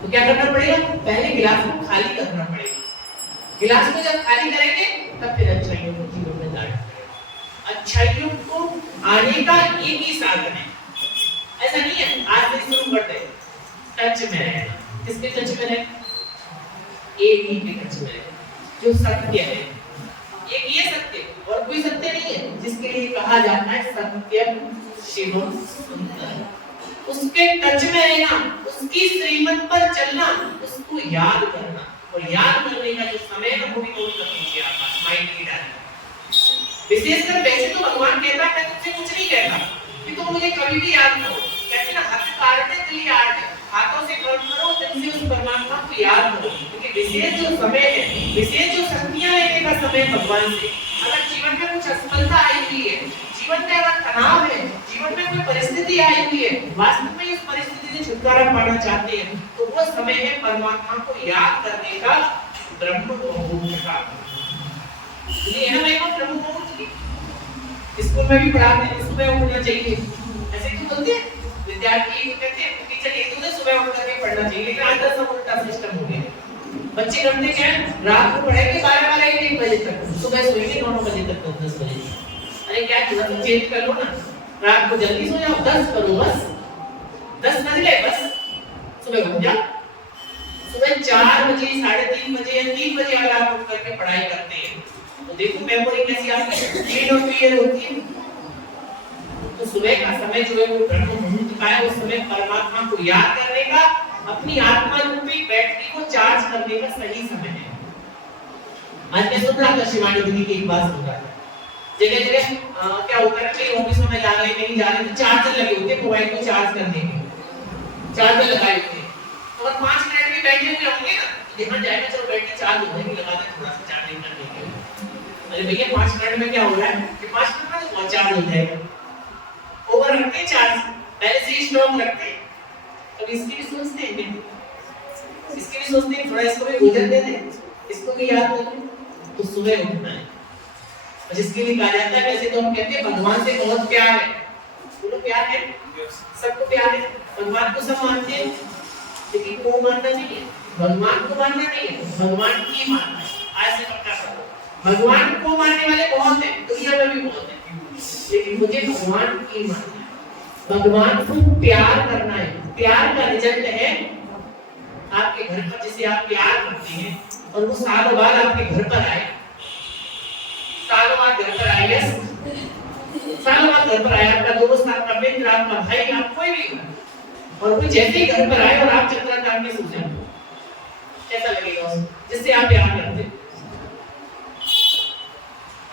तो क्या करना पड़ेगा? पहले गिलास को खाली करना पड़ेगा। गिलास को जब खाली करेंगे तब फिर अच्छाइयों को जीवन में लाना पड़ेगा। अच्छाइयों को आने का एक ही साधन है। ऐसा नहीं है आज से शुरू करते हैं टच में रहना। किसके टच में रहे? एक ही के टच में रहे, जो सत्य है। एक ये सत्य और कोई सत्य नहीं है, जिसके लिए कहा जाता है सत्यम शिवम सुंदर। उसके टच में रहना, उसकी श्रीमत पर चलना, उसको याद करना। और याद करने का जो समय है वो भी नोट कर लीजिए, आप माइंड में डालिए। विशेषकर वैसे तो भगवान कहता है, मैं तुमसे कुछ नहीं कहता कि तुम मुझे कभी भी याद करो। कहते ना, हाथ काटने के लिए आटे, हाथों से कर्म करो, दिल से उस परमात्मा को याद करो। क्योंकि विशेष जो समय है, विशेष जो शक्तियां लेने का समय भगवान से। अगर जीवन में कुछ असफलता आई हुई है, जीवन में अगर तनाव है, जीवन में कोई परिस्थिति आई हुई है, वास्तव में इस परिस्थिति से छुटकारा पाना चाहते हैं, तो वो समय है परमात्मा को याद करने का, ब्रह्म मुहूर्त का। ये है भाई, ब्रह्म मुहूर्त की स्कूल में भी पढ़ाते हैं, सुबह उठना चाहिए। ऐसे क्यों बोलते हैं? विद्यार्थी कहते हैं टीचर एक तो सुबह उठ करके पढ़ना चाहिए, लेकिन आज सब उल्टा सिस्टम हो गया। बच्चे करते क्या है? रात को पढ़ेंगे 12-1 बजे तक, सुबह सोएंगे 9 बजे तक, 10 बजे। अरे क्या किया? तो चेंज कर लो ना, रात को जल्दी सो जाओ, 10 करो बस। 10 बज गए बस, सुबह उठ जाओ। सुबह 4 बजे, 3:30 बजे या 3 बजे अगर आप उठ करके पढ़ाई करते हैं तो देखो मेमोरी कैसी आपकी क्लियर होती है। तो सुबह का समय जो है वो ब्रह्म मुहूर्त का है। उस समय परमात्मा को याद करने का, अपनी आत्मा रूपी बैटरी को चार्ज करने का सही समय है। आज मैं सुन रहा था शिवानी दीदी की एक बात सुन रहा था, जगह जगह क्या होता है कि ऑफिसों में जा रहे नहीं जा रहे तो चार्जर लगे होते हैं मोबाइल को चार्ज करने के, चार्जर लगाए होते हैं। तो अगर 5 मिनट भी बैठे हुए होंगे ना, जहां जाएगा चलो बैटरी चार्ज हो जाएगी, लगा दे थोड़ा सा चार्जिंग करने के लिए। अरे भैया 5 मिनट में क्या हो रहा है कि 5 मिनट में चार्ज हो जाएगा। ओवर रखते हैं चार्ज, पहले से ही स्टॉक रखते हैं। अब इसकी भी सोचते हैं, इसकी भी सोचते हैं, थोड़ा इसको भी गुजर दे दें, इसको भी याद कर लें। तो सुबह उठना है, और जिसके लिए कहा जाता है, वैसे तो हम कहते हैं भगवान से बहुत प्यार है। बोलो प्यार है, सबको प्यार है, भगवान को सब मानते हैं, लेकिन वो मानना नहीं है, भगवान को मानना नहीं है, भगवान की मानना है। आज से पक्का करो, भगवान को मानने वाले बहुत हैं, दुनिया में भी बहुत हैं, लेकिन मुझे भगवान की मानना है, भगवान को प्यार करना है। प्यार का रिजल्ट है आपके घर पर जिसे आप प्यार करते हैं और वो सालों बाद आपके घर पर आए, सालों बाद घर पर आए, सालों बाद घर पर आए, आपका दोस्त, आपका मित्र, आपका भाई, आप कोई भी, और वो जैसे ही घर पर आए और आप चक्कर काट के सो जाए, कैसा लगेगा उसको, जिससे आप प्यार करते हैं।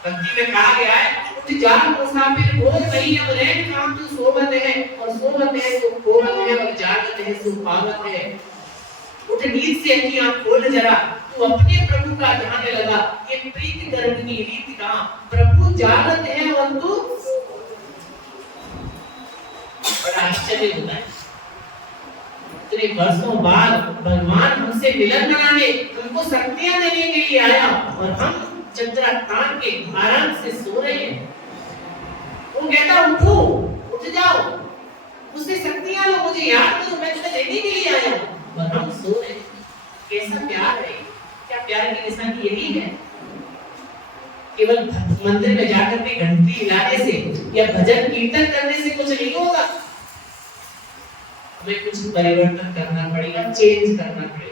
भक्ति में कहा गया है, उठ जाग मुसाफिर बोल नहीं अब रैन काम तू सोवत है, और सोवत है तो खोवत है, और जागत है तो पावत है। उठ नींद से अपनी आंख खोल जरा, तू अपने प्रभु का ध्यान लगा, ये प्रीति करनी रीति कहां, प्रभु जागत है और तू। बड़ा आश्चर्य होता है, इतने वर्षों बाद भगवान हमसे मिलन कराने, हमको शक्तियां देने के लिए आया, और हम चंद्रा तान के आराम से सो रहे हैं। वो कहता उठो, उठ जाओ, मुझसे शक्तियां लो, मुझे याद करो, मैं तुम्हें लेने के लिए आया हूँ। और हम सो रहे। कैसा प्यार है? क्या प्यार की निशानी यही है? केवल मंदिर में जाकर के घंटी हिलाने से या भजन कीर्तन करने से कुछ नहीं होगा। हमें कुछ परिवर्तन करना पड़ेगा, चेंज करना पड़ेगा।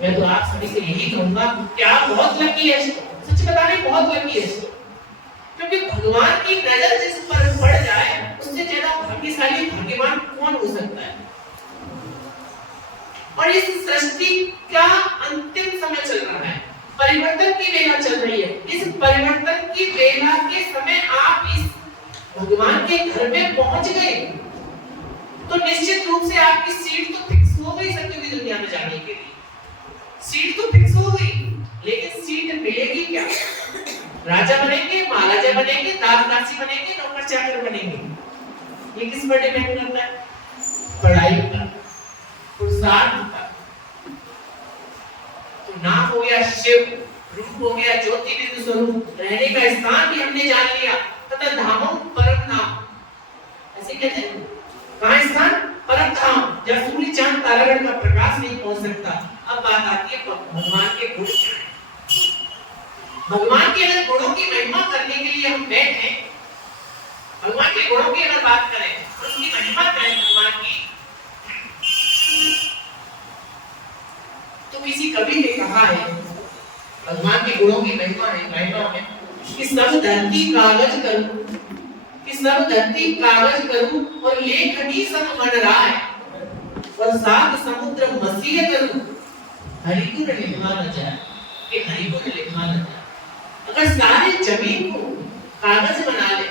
मैं तो आप सभी से यही कहूंगा कि आप बहुत लकी है, सच बता रहे बहुत लकी है, क्योंकि भगवान की नजर जिस पर पड़ जाए उससे ज्यादा भाग्यशाली भाग्यवान कौन हो सकता है। और इस सृष्टि का अंतिम समय चल रहा है, परिवर्तन की बेला चल रही है। इस परिवर्तन की बेला के समय आप इस भगवान के घर में पहुंच गए तो निश्चित रूप से आपकी सीट तो फिक्स हो गई सत्य की दुनिया में जाने के लिए। सीट तो फिक्स हो गई, लेकिन सीट मिलेगी क्या? राजा बनेंगे, महाराजा बनेंगे, दास दासी बनेंगे, नौकर चाकर बनेंगे? ये किस पर डिपेंड करता है? पढ़ाई पर, पुरुषार्थ पर। तो नाम हो गया शिव, रूप हो गया ज्योति बिंदु स्वरूप, रहने का स्थान भी हमने जान लिया, तथा धामों परम नाम, ऐसे कहते हैं। कहाँ स्थान? परम धाम, जहाँ सूर्य चांद तारागण का प्रकाश नहीं पहुंच सकता। अब बात आती है भगवान के गुण क्या है। भगवान के अगर गुणों की महिमा करने के लिए हम बैठे, भगवान के गुणों की अगर बात करें, उसकी महिमा करें भगवान की, तो किसी कवि ने कहा है भगवान के गुणों की महिमा है कि सब धरती कागज करूं, कि सब धरती कागज करूं और लेखनी सब मन राय, और सात समुद्र मसीह करूं, हरिगुण लिखा न जाए, कि हरिगुण लिखा न जाए। अगर सारे जमीन को कागज बना ले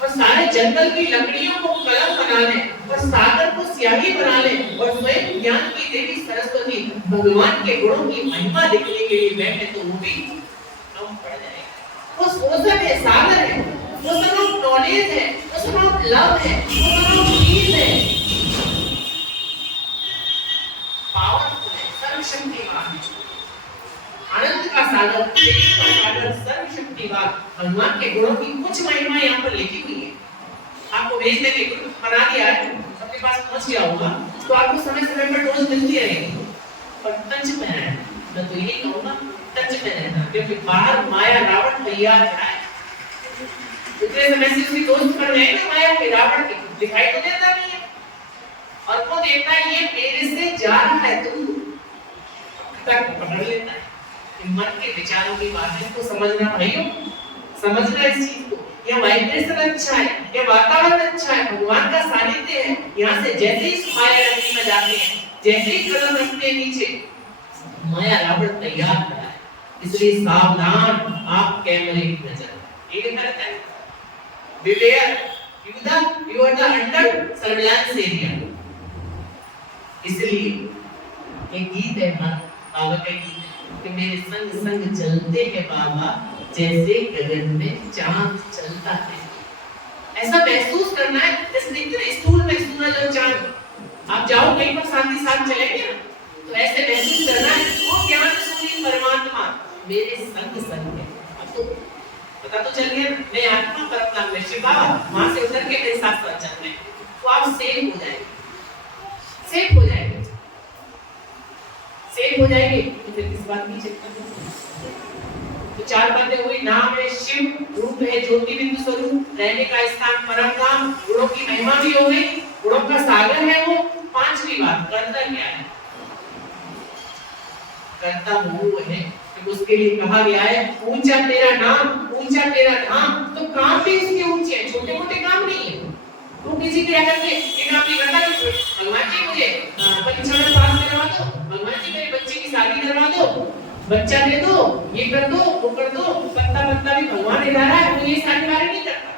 और सारे जंगल की लकड़ियों को कलम बना ले और सागर को स्याही बना ले और स्वयं ज्ञान की देवी सरस्वती भगवान के गुणों की महिमा लिखने के लिए बैठे, तो वो भी कम पड़ जाएगा। वो ओजन है, सागर है, वो सब नॉलेज है, वो सब लव है, वो सब पीस है, पावरफुल है, सर्वशक्तिमान, आनंद का सागर, प्रेम का सागर, सर्वशक्तिमान। भगवान के गुणों की कुछ महिमा यहाँ पर लिखी हुई है। आपको भेज देंगे, बना दिया है, सबके पास पहुंच गया होगा, तो आपको समय समय पर डोज मिलती रहेगी। और टच में है, मैं तो यही कहूँगा टच में रहना, क्योंकि बाहर माया रावण तैयार है। इतने समय से उसकी दोस्त पर गए ना माया के, रावण के दिखाई तो देता नहीं है, और वो देखता है ये मेरे से जा रहा है, तू तक पकड़ लेता है। मन के विचारों की बात है, इसको समझना भाइयों, समझना इस चीज को। यह वाइब्रेशन अच्छा है, यह वातावरण अच्छा है, भगवान का सानिध्य है। यहाँ से जैसे ही माया रंगी में जाते हैं, जैसे ही कदम रखते हैं नीचे, माया रावण तैयार है। इसलिए सावधान, आप कैमरे की नजर। ये लिखा रहता है, beware, you are the under surveillance area। इसलिए एक गीत है, बाबा का गीत कि मेरे संग संग चलते हैं बाबा, जैसे गगन में चांद चलता है। ऐसा महसूस करना है, जैसे देखते हैं स्थूल में सूरज और चांद, आप जाओ कहीं पर साथ ही साथ चलेंगे ना, तो ऐसे महसूस करना है वो ज्ञान स्वरूप परमात्मा मेरे संग संग है। अब तो पता तो चल गया, मैं आत्मा परमात्मा में शिव बाबा, वहां से उतर के मेरे साथ साथ चल रहे हैं, तो आप सेव हो जाएंगे, सेव हो जाएंगे, सेव हो जाएंगे। तो फिर किस बात की चिंता करें? तो चार बातें हुई, नाम है शिव, रूप है ज्योति बिंदु स्वरूप, रहने का स्थान परम धाम, गुणों की महिमा भी हो गई, गुणों का सागर है वो। पांचवी बात, कर्ता क्या है? कर्ता वो है कि उसके लिए कहा गया है ऊंचा तेरा नाम, ऊंचा तेरा धाम। तो काम भी उसके ऊंचे हैं, छोटे मोटे काम नहीं है। वो किसी के आकर के एक आपने करता है, भगवान जी मुझे परीक्षा में पास करवा दो, भगवान जी मेरे बच्चे की शादी करवा दो, बच्चा दे दो, ये कर दो, वो कर दो, पत्ता पत्ता भी भगवान दे रहा है, वो ये सारी बातें नहीं करता।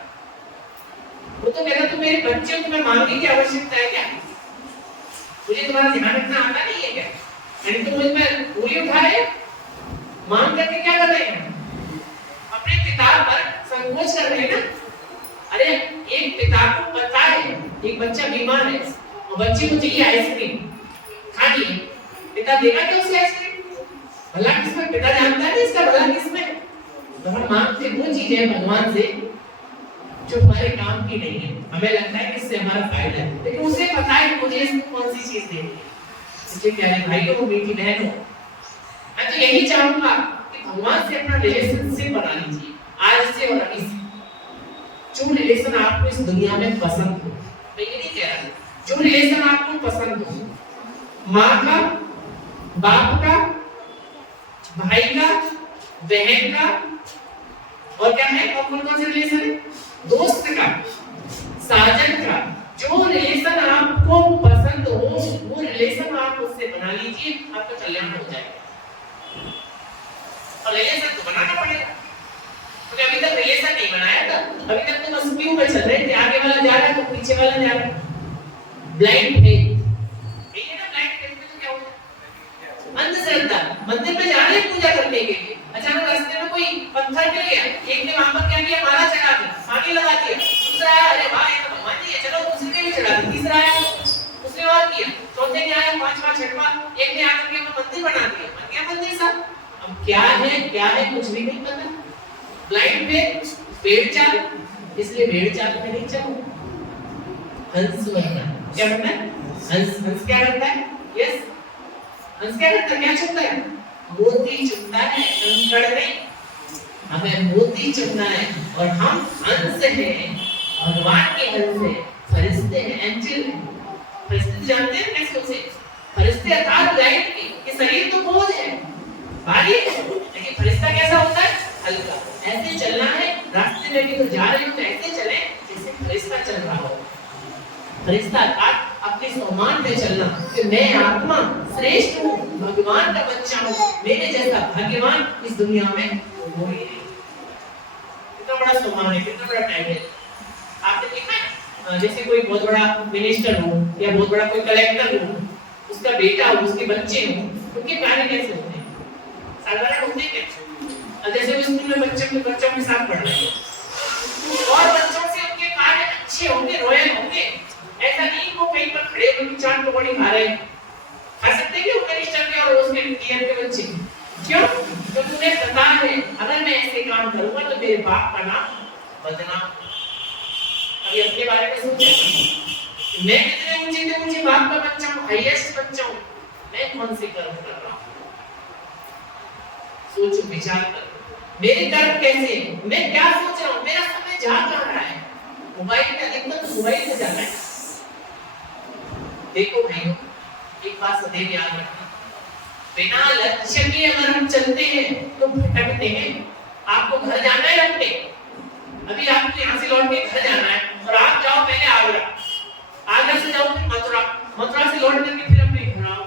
वो तो कहता तुम मेरे बच्चे हो, तुम्हें मांगने की आवश्यकता है क्या? मुझे तुम्हारा ध्यान रखना आता नहीं है क्या? यानी तुम मुझ में उंगली उठाए मांग करके क्या कर रहे हैं? अपने पिता पर संकोच कर रहे हैं ना। अरे एक पिता को पता है एक बच्चा बीमार है और बच्चे को चाहिए आइसक्रीम खानी है, पिता देगा क्या उसे आइसक्रीम? भला किसमें? पिता जानता है इसका भला किसमें। तो हम मांगते वो चीज है भगवान से जो हमारे काम की नहीं है, हमें लगता है कि इससे हमारा फायदा है, लेकिन उसे पता है कि मुझे इसको कौन सी चीज देनी है। इसलिए प्यारे भाइयों, मीठी बहनों, मैं तो यही चाहूंगा कि भगवान से अपना रिलेशनशिप बना लीजिए आज से और अभी से। जो रिलेशन आपको इस दुनिया में पसंद हो, मैं ये नहीं कह रहा, जो रिलेशन आपको पसंद हो, माँ का, बाप का, भाई का, बहन का, और क्या है, और कौन कौन से रिलेशन है, दोस्त का, साजन का, जो रिलेशन आपको पसंद हो वो रिलेशन आप उससे बना लीजिए, आपका कल्याण हो जाएगा। और रिलेशन तो बनाना पड़ेगा, क्योंकि अभी तक रिलेशन नहीं बनाया था, अभी तक तो बस क्यों में चल रहे थे, आगे वाला जा रहा है तो पीछे वाला जा रहा है, ब्लाइंड फेथ। ये ना ब्लाइंड फेथ में तो क्या होता है, अंधश्रद्धा। मंदिर में जा रहे हैं पूजा करने के लिए, अचानक रास्ते में कोई पत्थर गिर गया, एक ने वहां पर क्या किया, माला चढ़ा दी, पानी लगा दिया, दूसरा आया, अरे वाह ये तो भगवान जी है, चलो दूसरे ने भी चढ़ा दी, तीसरा आया उसने और किया, चौथे ने आया, पांचवा, छठवां, एक ने आकर के मंदिर बना दिया, बन गया मंदिर साहब। अब क्या है कुछ भी नहीं पता, ब्लाइंड फेथ, भेड़ चाल। इसलिए भेड़ चाल में नहीं चलो, हंस बनना। क्या बनना है, हंस। हंस क्या करता है, यस, हंस क्या करता है, क्या चुनता है, मोती चुनता है, कंकड़ नहीं। हमें मोती चुनना है, और हम हंस हैं, भगवान के हंस हैं, फरिश्ते हैं, एंजल हैं। फरिश्ते जानते हैं कैसे उसे, फरिश्ते अर्थात लाइट की शरीर तो बोझ है, भारी है, लेकिन फरिश्ता कैसा होता है, हल्का। ऐसे चलना है, रास्ते में भी तो जा रहे हो तो ऐसे चले जैसे फरिश्ता चल रहा हो। फरिश्ता अर्थात अपने सम्मान पे चलना कि मैं आत्मा श्रेष्ठ हूँ, भगवान का बच्चा हूँ, मेरे जैसा भाग्यवान इस दुनिया में कोई नहीं। कितना बड़ा सम्मान है, कितना बड़ा टाइटल। आपने देखा है, जैसे कोई बहुत बड़ा मिनिस्टर हो या बहुत बड़ा कोई कलेक्टर हो, उसका बेटा हो, उसके बच्चे हो, उनके कार्य कैसे होते हैं, साधारण होते हैं। जैसे स्कूल में बच्चों के साथ पढ़ रहे हैं और बच्चों से उनके कार्य अच्छे होंगे, रॉयल होंगे, ऐसा नहीं वो कहीं पर खड़े होकर चाट पकौड़ी खा रहे हैं। खा सकते हैं वो मिनिस्टर के और उसके टीएम के बच्चे, क्यों? क्योंकि उन्हें पता है अगर मैं ऐसे काम करूंगा तो मेरे बाप का नाम बदनाम। अभी अपने बारे में सोचें, मैं कितने ऊंचे बाप का बच्चा हूँ, हाईएस्ट बच्चा हूँ, मैं कौन से कर्म कर रहा हूँ? सोचो, विचार करो, मेरे कर्म कैसे, मैं क्या सोच रहा हूँ, मेरा समय जा रहा है, मोबाइल में अधिकतर तो मोबाइल में जाना है। देखो भाइयों, एक बात सदैव याद रखना, बिना लक्ष्य के अगर हम चलते हैं तो भटकते हैं। आपको घर जाना है अपने, अभी आपको यहाँ से लौट के घर जाना है और आप जाओ पहले आगरा, आगरा से जाओ फिर मथुरा, मथुरा से लौट करके फिर अपने घर आओ,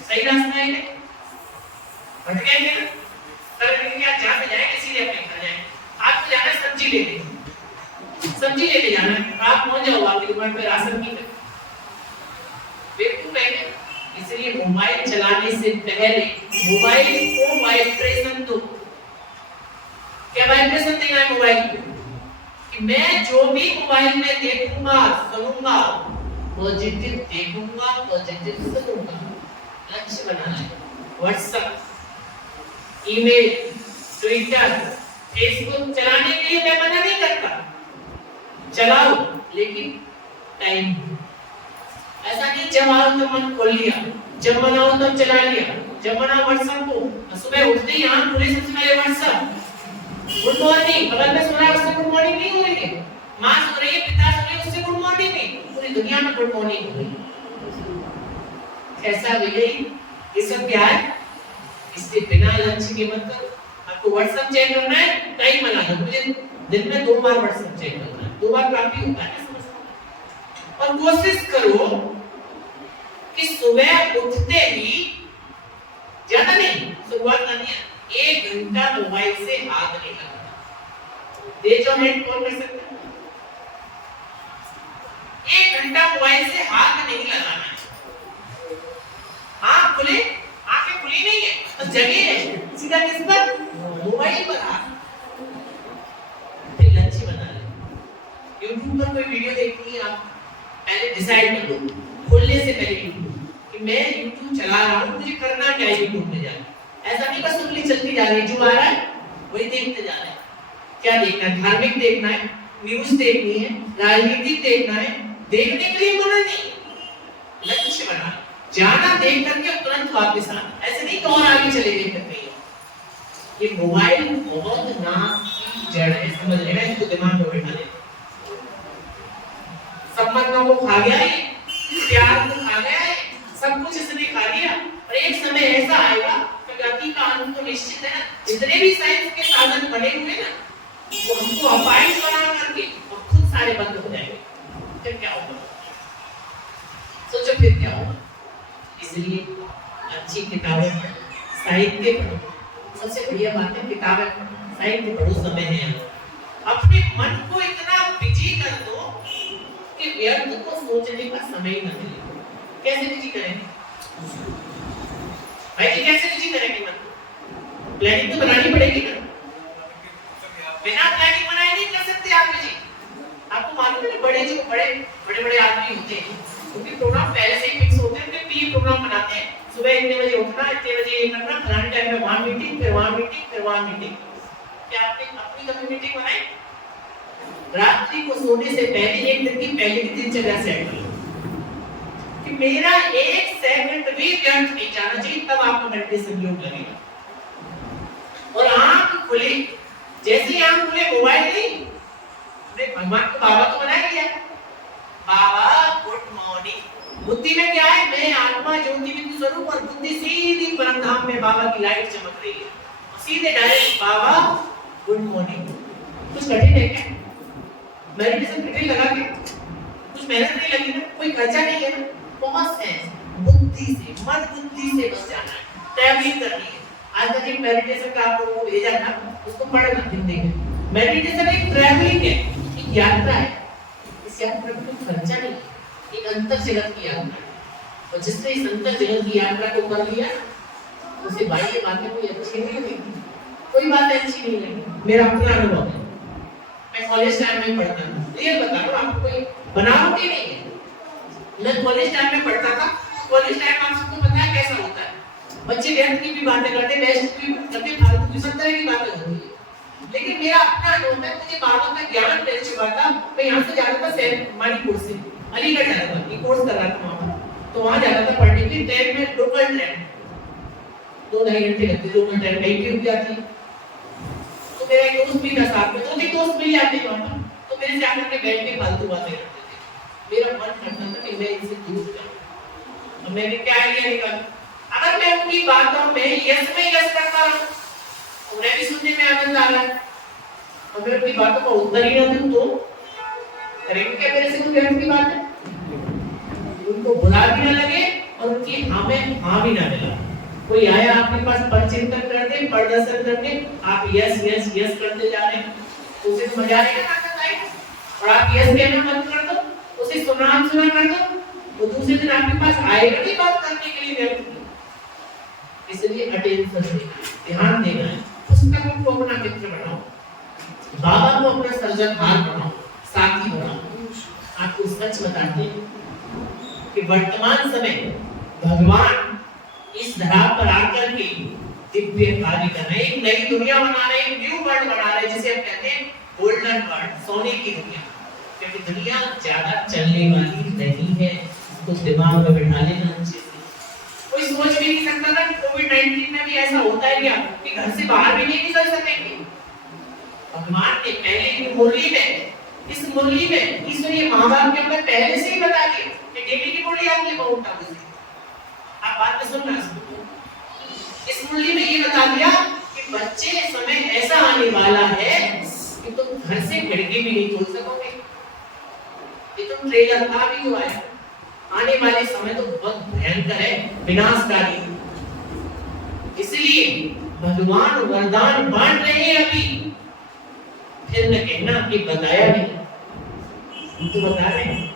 सही रास्ता है? भटकेंगे ना, क्या जहाँ पे जाएंगे सीधे अपने घर जाएंगे। आपको जाना है सब्जी लेने, सब्जी लेने जाना है, आप पहुंच जाओ आपकी दुकान पे राशन की बेवकूफ है। इसलिए मोबाइल चलाने से पहले मोबाइल को वाइब्रेशन दो। क्या वाइब्रेशन देना है मोबाइल को? कि मैं जो भी मोबाइल में देखूंगा सुनूंगा, पॉजिटिव देखूंगा, पॉजिटिव सुनूंगा। लक्ष्य बनाना है। व्हाट्सएप, ईमेल, ट्विटर, फेसबुक चलाने के लिए मैं मना नहीं करता, चलाओ, लेकिन टाइम। ऐसा नहीं जब आओ तो मन खोल लिया, जब मन आओ तब चला लिया, जब मन आओ व्हाट्सएप को, सुबह उठते ही आंख खुले सबसे पहले व्हाट्सएप, गुड मॉर्निंग, अगर मैं सो रहा उससे गुड मॉर्निंग नहीं हो रही है, माँ सो रही है, पिता सो रहे हैं, उससे गुड मॉर्निंग नहीं, पूरी दुनिया में गुड मॉर्निंग हो रही है। ऐसा भी नहीं, ये सब क्या है? इससे बिना लक्ष्य के मत करो। आपको व्हाट्सएप चेक करना है, टाइम बना दो, मुझे दिन में 2 बार व्हाट्सएप चेक करना है, 2 बार काफी होता है। और कोशिश करो कि सुबह उठते ही, ज्यादा नहीं, शुरुआत करनी है, 1 घंटा मोबाइल से हाथ नहीं लगाना। दे जो हैंड कॉल कर सकते हैं, 1 घंटा मोबाइल से हाथ नहीं लगाना है। आंख खुले, आंखें खुली नहीं है तो जगे है, सीधा किस पर? मोबाइल पर हाथ। फिर लक्ष्य बना ले। YouTube पर कोई वीडियो देखनी है, आप पहले डिसाइड कर लो खोलने से पहले कि मैं YouTube चला रहा हूँ, मुझे करना क्या है YouTube में जाके। ऐसा नहीं बस उंगली चलती जा रही है, जो आ रहा है वही देखते जा रहे हैं। क्या देखना है? धार्मिक देखना है, न्यूज देखनी है, राजनीतिक देखना है, देखने के लिए मना नहीं, लक्ष्य बना जाना, देख करके तुरंत वापस आना, ऐसे नहीं कि और आगे चले गए करते हैं। ये मोबाइल बहुत नाश की जड़ है, समझ लेना, इसको दिमाग में बैठा लेना। संबंधों को खा गया है, प्यार को खा गया है, सब कुछ इसने खा लिया। और एक समय ऐसा आएगा कि गति का अंत तो निश्चित है ना। जितने भी साइंस के साधन बने हुए ना, वो हमको अपाइस बना करके और खुद सारे बंद हो जाएंगे। फिर क्या होगा? सोचो फिर क्या होगा? इसलिए अच्छी किताबें, साहित्य पढ़ो, सबसे बढ़िया बात है किताबें पढ़ो, साहित्य पढ़ो, समय है। अपने मन को इतना बिजी कर दो कि व्यर्थ को सोचने का समय ही न मिले। कैसे बिजी करेंगे भाई जी? कैसे बिजी करेंगे मन को? प्लानिंग तो बनानी पड़ेगी ना। बिना प्लानिंग बनाए नहीं कर सकते आप जी। आपको मालूम है बड़े आदमी होते हैं, उनके प्रोग्राम पहले से ही फिक्स होते हैं, उनके टीम प्रोग्राम बनाते हैं। सुबह इतने बजे उठना, इतने बजे ये करना, फलाने टाइम में वहां मीटिंग, फिर वहां मीटिंग, फिर वहां मीटिंग। क्या आपने अपनी कभी मीटिंग बनाई? रात्रि को सोने से पहले एक दिन की पहले की दिनचर्या सेट करो कि मेरा एक सेकंड भी व्यर्थ नहीं जाना चाहिए, तब आपका मेडिटेशन योग लगेगा। और आंख खुले, जैसे ही आंख खुले, मोबाइल नहीं, भगवान को बाबा तो बना लिया, बाबा गुड मॉर्निंग। बुद्धि में क्या है? मैं आत्मा ज्योति बिंदु स्वरूप, और बुद्धि सीधी परम धाम में बाबा की लाइट चमक रही है, सीधे डायरेक्ट बाबा गुड मॉर्निंग। कुछ कठिन है क्या? मेडिटेशन कठिन लगा के कुछ मेहनत नहीं लगी ना, कोई खर्चा नहीं है ना, बहुत है। बुद्धि से, मन बुद्धि से बस जाना है, ट्रैवलिंग करनी है। आज तक एक मेडिटेशन का आप लोगों को भेजा था, उसको पढ़ना हिंदी में। मेडिटेशन एक ट्रैवलिंग है, एक यात्रा है। इस यात्रा में कोई खर्चा नहीं है, एक अंतर जगत की यात्रा है। और जिसने इस अंतर जगत की यात्रा को कर लिया, उसे बाह्य बातें कोई अच्छी नहीं लगेगी, कोई बात अच्छी नहीं लगेगी। मेरा अपना अनुभव है, मैं कॉलेज टाइम में पढ़ता था, रियल बता रहा हूँ आपको, कोई बनावटी नहीं है। मैं कॉलेज टाइम में पढ़ता था। कॉलेज टाइम आप सबको पता है कैसा होता है, बच्चे व्यर्थ की भी बातें करते, बेस्ट की करते, फालतू की सब तरह की बातें होती है। लेकिन मेरा अपना अनुभव है, मुझे बातों का ज्ञान मिल चुका था। मैं यहाँ से जाता था मणिपुर से अलीगढ़ जाता था, ये कोर्स कर रहा था वहाँ पर, तो वहाँ जाता था पढ़ने के लिए। ट्रेन में, लोकल ट्रेन 2-2.5 घंटे लगते, 2 घंटे कहीं भी रुक जाती। तो मेरा एक दोस्त भी था साथ में, 2-3 दोस्त मिल जाते वहाँ पर, तो मेरे से आकर के बैठ के फालतू बातें करते थे। मेरा मन करता था कि मैं इनसे दूर जाऊँ। और मैंने क्या आइडिया निकाला, अगर मैं उनकी बातों में यस में यस करता रहूं, उन्हें भी सुनने में आनंद आ रहा है, और मैं उनकी बातों का उत्तर ही ना दूं, तो करेंगे क्या मेरे से? कोई व्यर्थ की बात है, उनको बुरा भी ना लगे और उनकी हाँ में हाँ भी ना मिला। कोई आया आपके पास परचिंतन करते, प्रदर्शन करते, आप यस यस यस करते जा रहे हैं, उसे मजा नहीं आता, और आप यस कहना मत कर दो, उसे सुना कर दो, वो दूसरे दिन आपके पास आएगा नहीं बात करने के लिए व्यर्थ। इसलिए अटेंशन देना, ध्यान देना है। पुस्तकों को अपना मित्र बनाओ, बाबा को अपना सर्जनहार बनाओ, साथी बनाओ। आपको सच बताते हैं कि वर्तमान समय भगवान इस धरा पर आकर के दिव्य कार्य कर रहे हैं, एक नई दुनिया बना रहे हैं, न्यू वर्ल्ड बना रहे हैं, जिसे हम कहते हैं गोल्डन वर्ल्ड, सोने की दुनिया। क्योंकि दुनिया ज्यादा चलने वाली नहीं है, तो दिमाग में बिठा लेना चाहिए। कोई सोच भी नहीं सकता था कि कोविड-19 में भी ऐसा होता है क्या कि घर से बाहर भी नहीं निकल सकेंगे। भगवान ने पहले की मुरली में, इस मुरली में ईश्वरीय महाभारत के अंदर पहले से ही बता दिया कि डेली की मुरली आपके बहुत आगे से आप बात में सुनना। इस मुरली में ये बता दिया कि बच्चे समय ऐसा आने वाला है कि तुम घर से खिड़की भी नहीं खोल सकोगे। ये तुम ट्रेलर था भी जो आया, आने वाले समय तो बहुत भयंकर है, विनाशकारी। इसलिए भगवान वरदान बांट रहे हैं अभी, फिर न कहना कि बताया नहीं, तो बता रहे हैं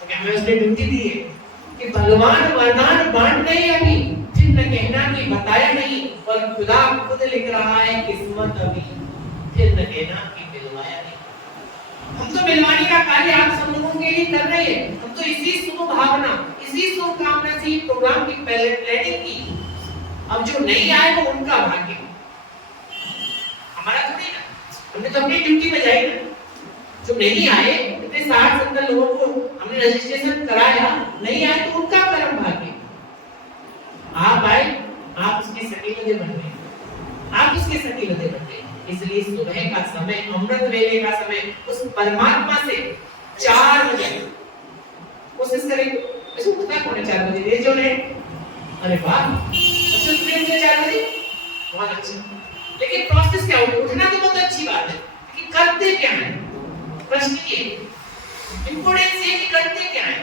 तो हमें उसने ड्यूटी दी है कि भगवान वरदान बांट रहे हैं अभी, फिर न कहना कि बताया नहीं। और खुदा खुद लिख रहा है किस्मत अभी, फिर न कहना कि मिलवाया नहीं। हम तो मिलवाने का कार्य आप सब लोगों के लिए कर रहे हैं। हम तो इसी शुभ भावना, इसी शुभ कामना से प्रोग्राम की पहले प्लानिंग की। अब जो नहीं आए वो उनका भाग्य, हमारा थोड़ी ना। हमने तो अपनी ड्यूटी बजाई ना। जो नहीं आए, इतने 60-70 लोगों को हमने रजिस्ट्रेशन कराया, नहीं आए तो उनका कर्म भाग्य। आप आए, आप उसके सकीलते बन गए, आप उसके सकीलते बन गए। इसलिए सुबह का समय, अमृत वेले का समय, उस परमात्मा से 4 बजे कोशिश करें। ऐसे उठता कौन है 4 बजे? रेज हो रहे, अरे वाह, अच्छा तुमने मुझे 4 बजे, बहुत अच्छा। लेकिन प्रोसेस क्या होगा? उठना तो बहुत अच्छी बात है, लेकिन करते क्या है? प्रश्न ये इंपोर्टेंस ये कि करते क्या है।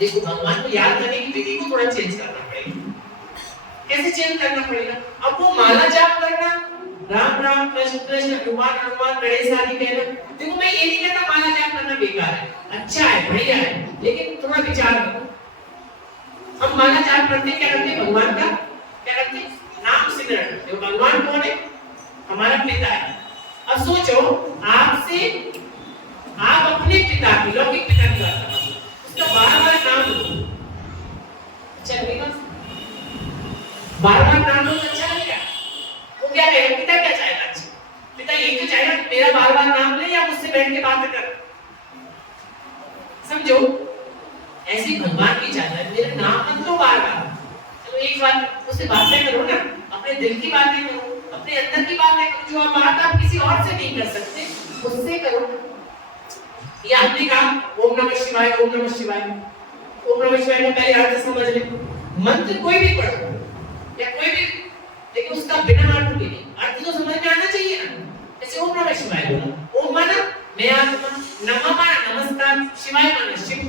देखो, भगवान को याद करने की विधि को थोड़ा चेंज करना पड़ेगा। कैसे चेंज करना पड़ेगा? अब वो माला जाप करना, राम राम कृष्ण कृष्ण हनुमान हनुमान गणेश आदि कहना, देखो मैं ये नहीं कहता माला जाप करना बेकार है, अच्छा है, बढ़िया है, लेकिन थोड़ा विचार करो। हम माला जाप करते क्या करते? भगवान का क्या करते? नाम सिमरण। देखो भगवान कौन है? हमारा पिता है। अब सोचो, आपसे आप अपने पिता की, लौकिक पिता की बात करो, उसका बार-बार नाम लो, अच्छा लगेगा? बार-बार नाम लो तो अच्छा लगेगा? वो क्या कहेगा? पिता क्या चाहेगा? अच्छा, पिता ये तो चाहेगा कि मेरा बार-बार नाम ले या मुझसे बैठ के बात कर। समझो, ऐसी भगवान की चाहता है, मेरा नाम मत लो बार-बार, चलो एक बार उससे बातें करो ना, अपने दिल की बातें करो, अपने अंदर की बातें करो, जो बात आप किसी और से नहीं कर सकते, उससे करो। या आपने कहा ओम नमः शिवाय, ओम नमः शिवाय, ओम नमः शिवाय का पहले अर्थ समझ ले। मंत्र कोई भी पढ़ो या कोई भी, लेकिन उसका बिना अर्थ भी नहीं, अर्थ तो समझ में आना चाहिए ना। जैसे ओम नमः शिवाय बोला, ओम माना मैं आत्मा, नमः माना नमस्कार, शिवाय माना शिव,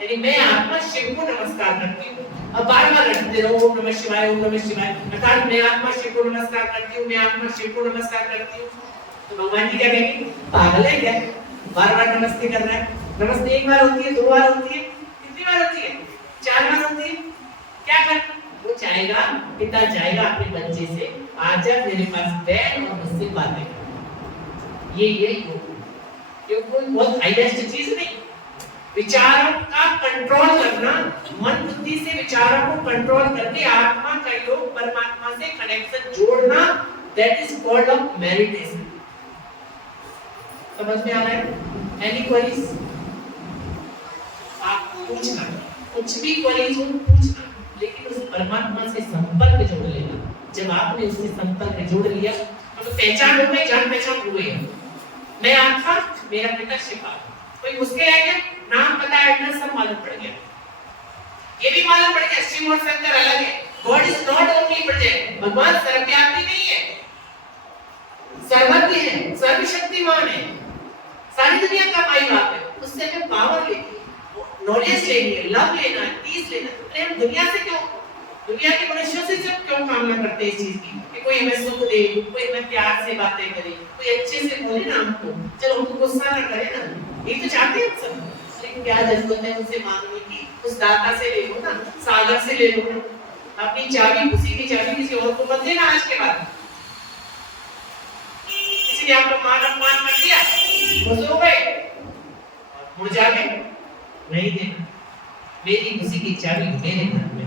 यानी मैं आत्मा शिव को नमस्कार करती हूँ। अब बार-बार रटते रहो ओम नमः शिवाय, ओम नमः शिवाय, अर्थात मैं आत्मा शिव को नमस्कार करती हूँ, मैं आत्मा शिव को नमस्कार करती हूँ। तो भगवान जी क्या कहेंगे? पागल है क्या, बार-बार नमस्ते कर रहा है? नमस्ते एक बार होती है, 2 बार होती है, कितनी बार होती है? 4 बार होती है। क्या कर? वो चाहेगा, पिता चाहेगा अपने बच्चे से, आजा मेरे पास बैठ और मुझसे बातें कर। ये योग कोई बहुत हाईएस्ट चीज नहीं। विचारों का कंट्रोल करना, मन बुद्धि से विचारों को कंट्रोल करके आत्मा का योग परमात्मा से कनेक्शन जोड़ना, that is called off meditation. समझ में आ रहा है? Any queries? आप पूछना, कुछ भी क्वेरीज हो पूछना, लेकिन उस परमात्मा से संपर्क जोड़ लेना। जब आपने उससे संपर्क जोड़ लिया तो पहचान हो गई, जान पहचान हो गई। मैं आत्मा, मेरा पिता शिवा। कोई मुश्किल है क्या? नाम पता, एड्रेस सब मालूम पड़ गया। ये भी मालूम पड़ गया शिव और शंकर अलग है। God is not only present, भगवान सर्वव्यापी नहीं है, सर्वज्ञ है, सर्वशक्तिमान है, सारी दुनिया का माई बाप है। उससे हमें पावर लेनी है, नॉलेज लेनी है, लव लेना है, पीस लेना है। तो हम दुनिया से क्यों, दुनिया के मनुष्यों से क्यों कामना करते हैं इस चीज की कि कोई हमें सुख दे, कोई हमें प्यार से बातें करे, कोई अच्छे से बोले ना हमको, चलो हमको गुस्सा ना करे ना, ये तो चाहते हैं सब। लेकिन क्या जरूरत है उनसे मांगने की? उस दाता से ले लो ना, सागर से ले लो ना। अपनी चाबी, खुशी की चाबी किसी और को मत देना आज के बाद। किसी ने आपको मान अपमान मत किया, खुश हो गए और मुड़ जाके नहीं देना। मेरी खुशी की चाबी मेरे घर में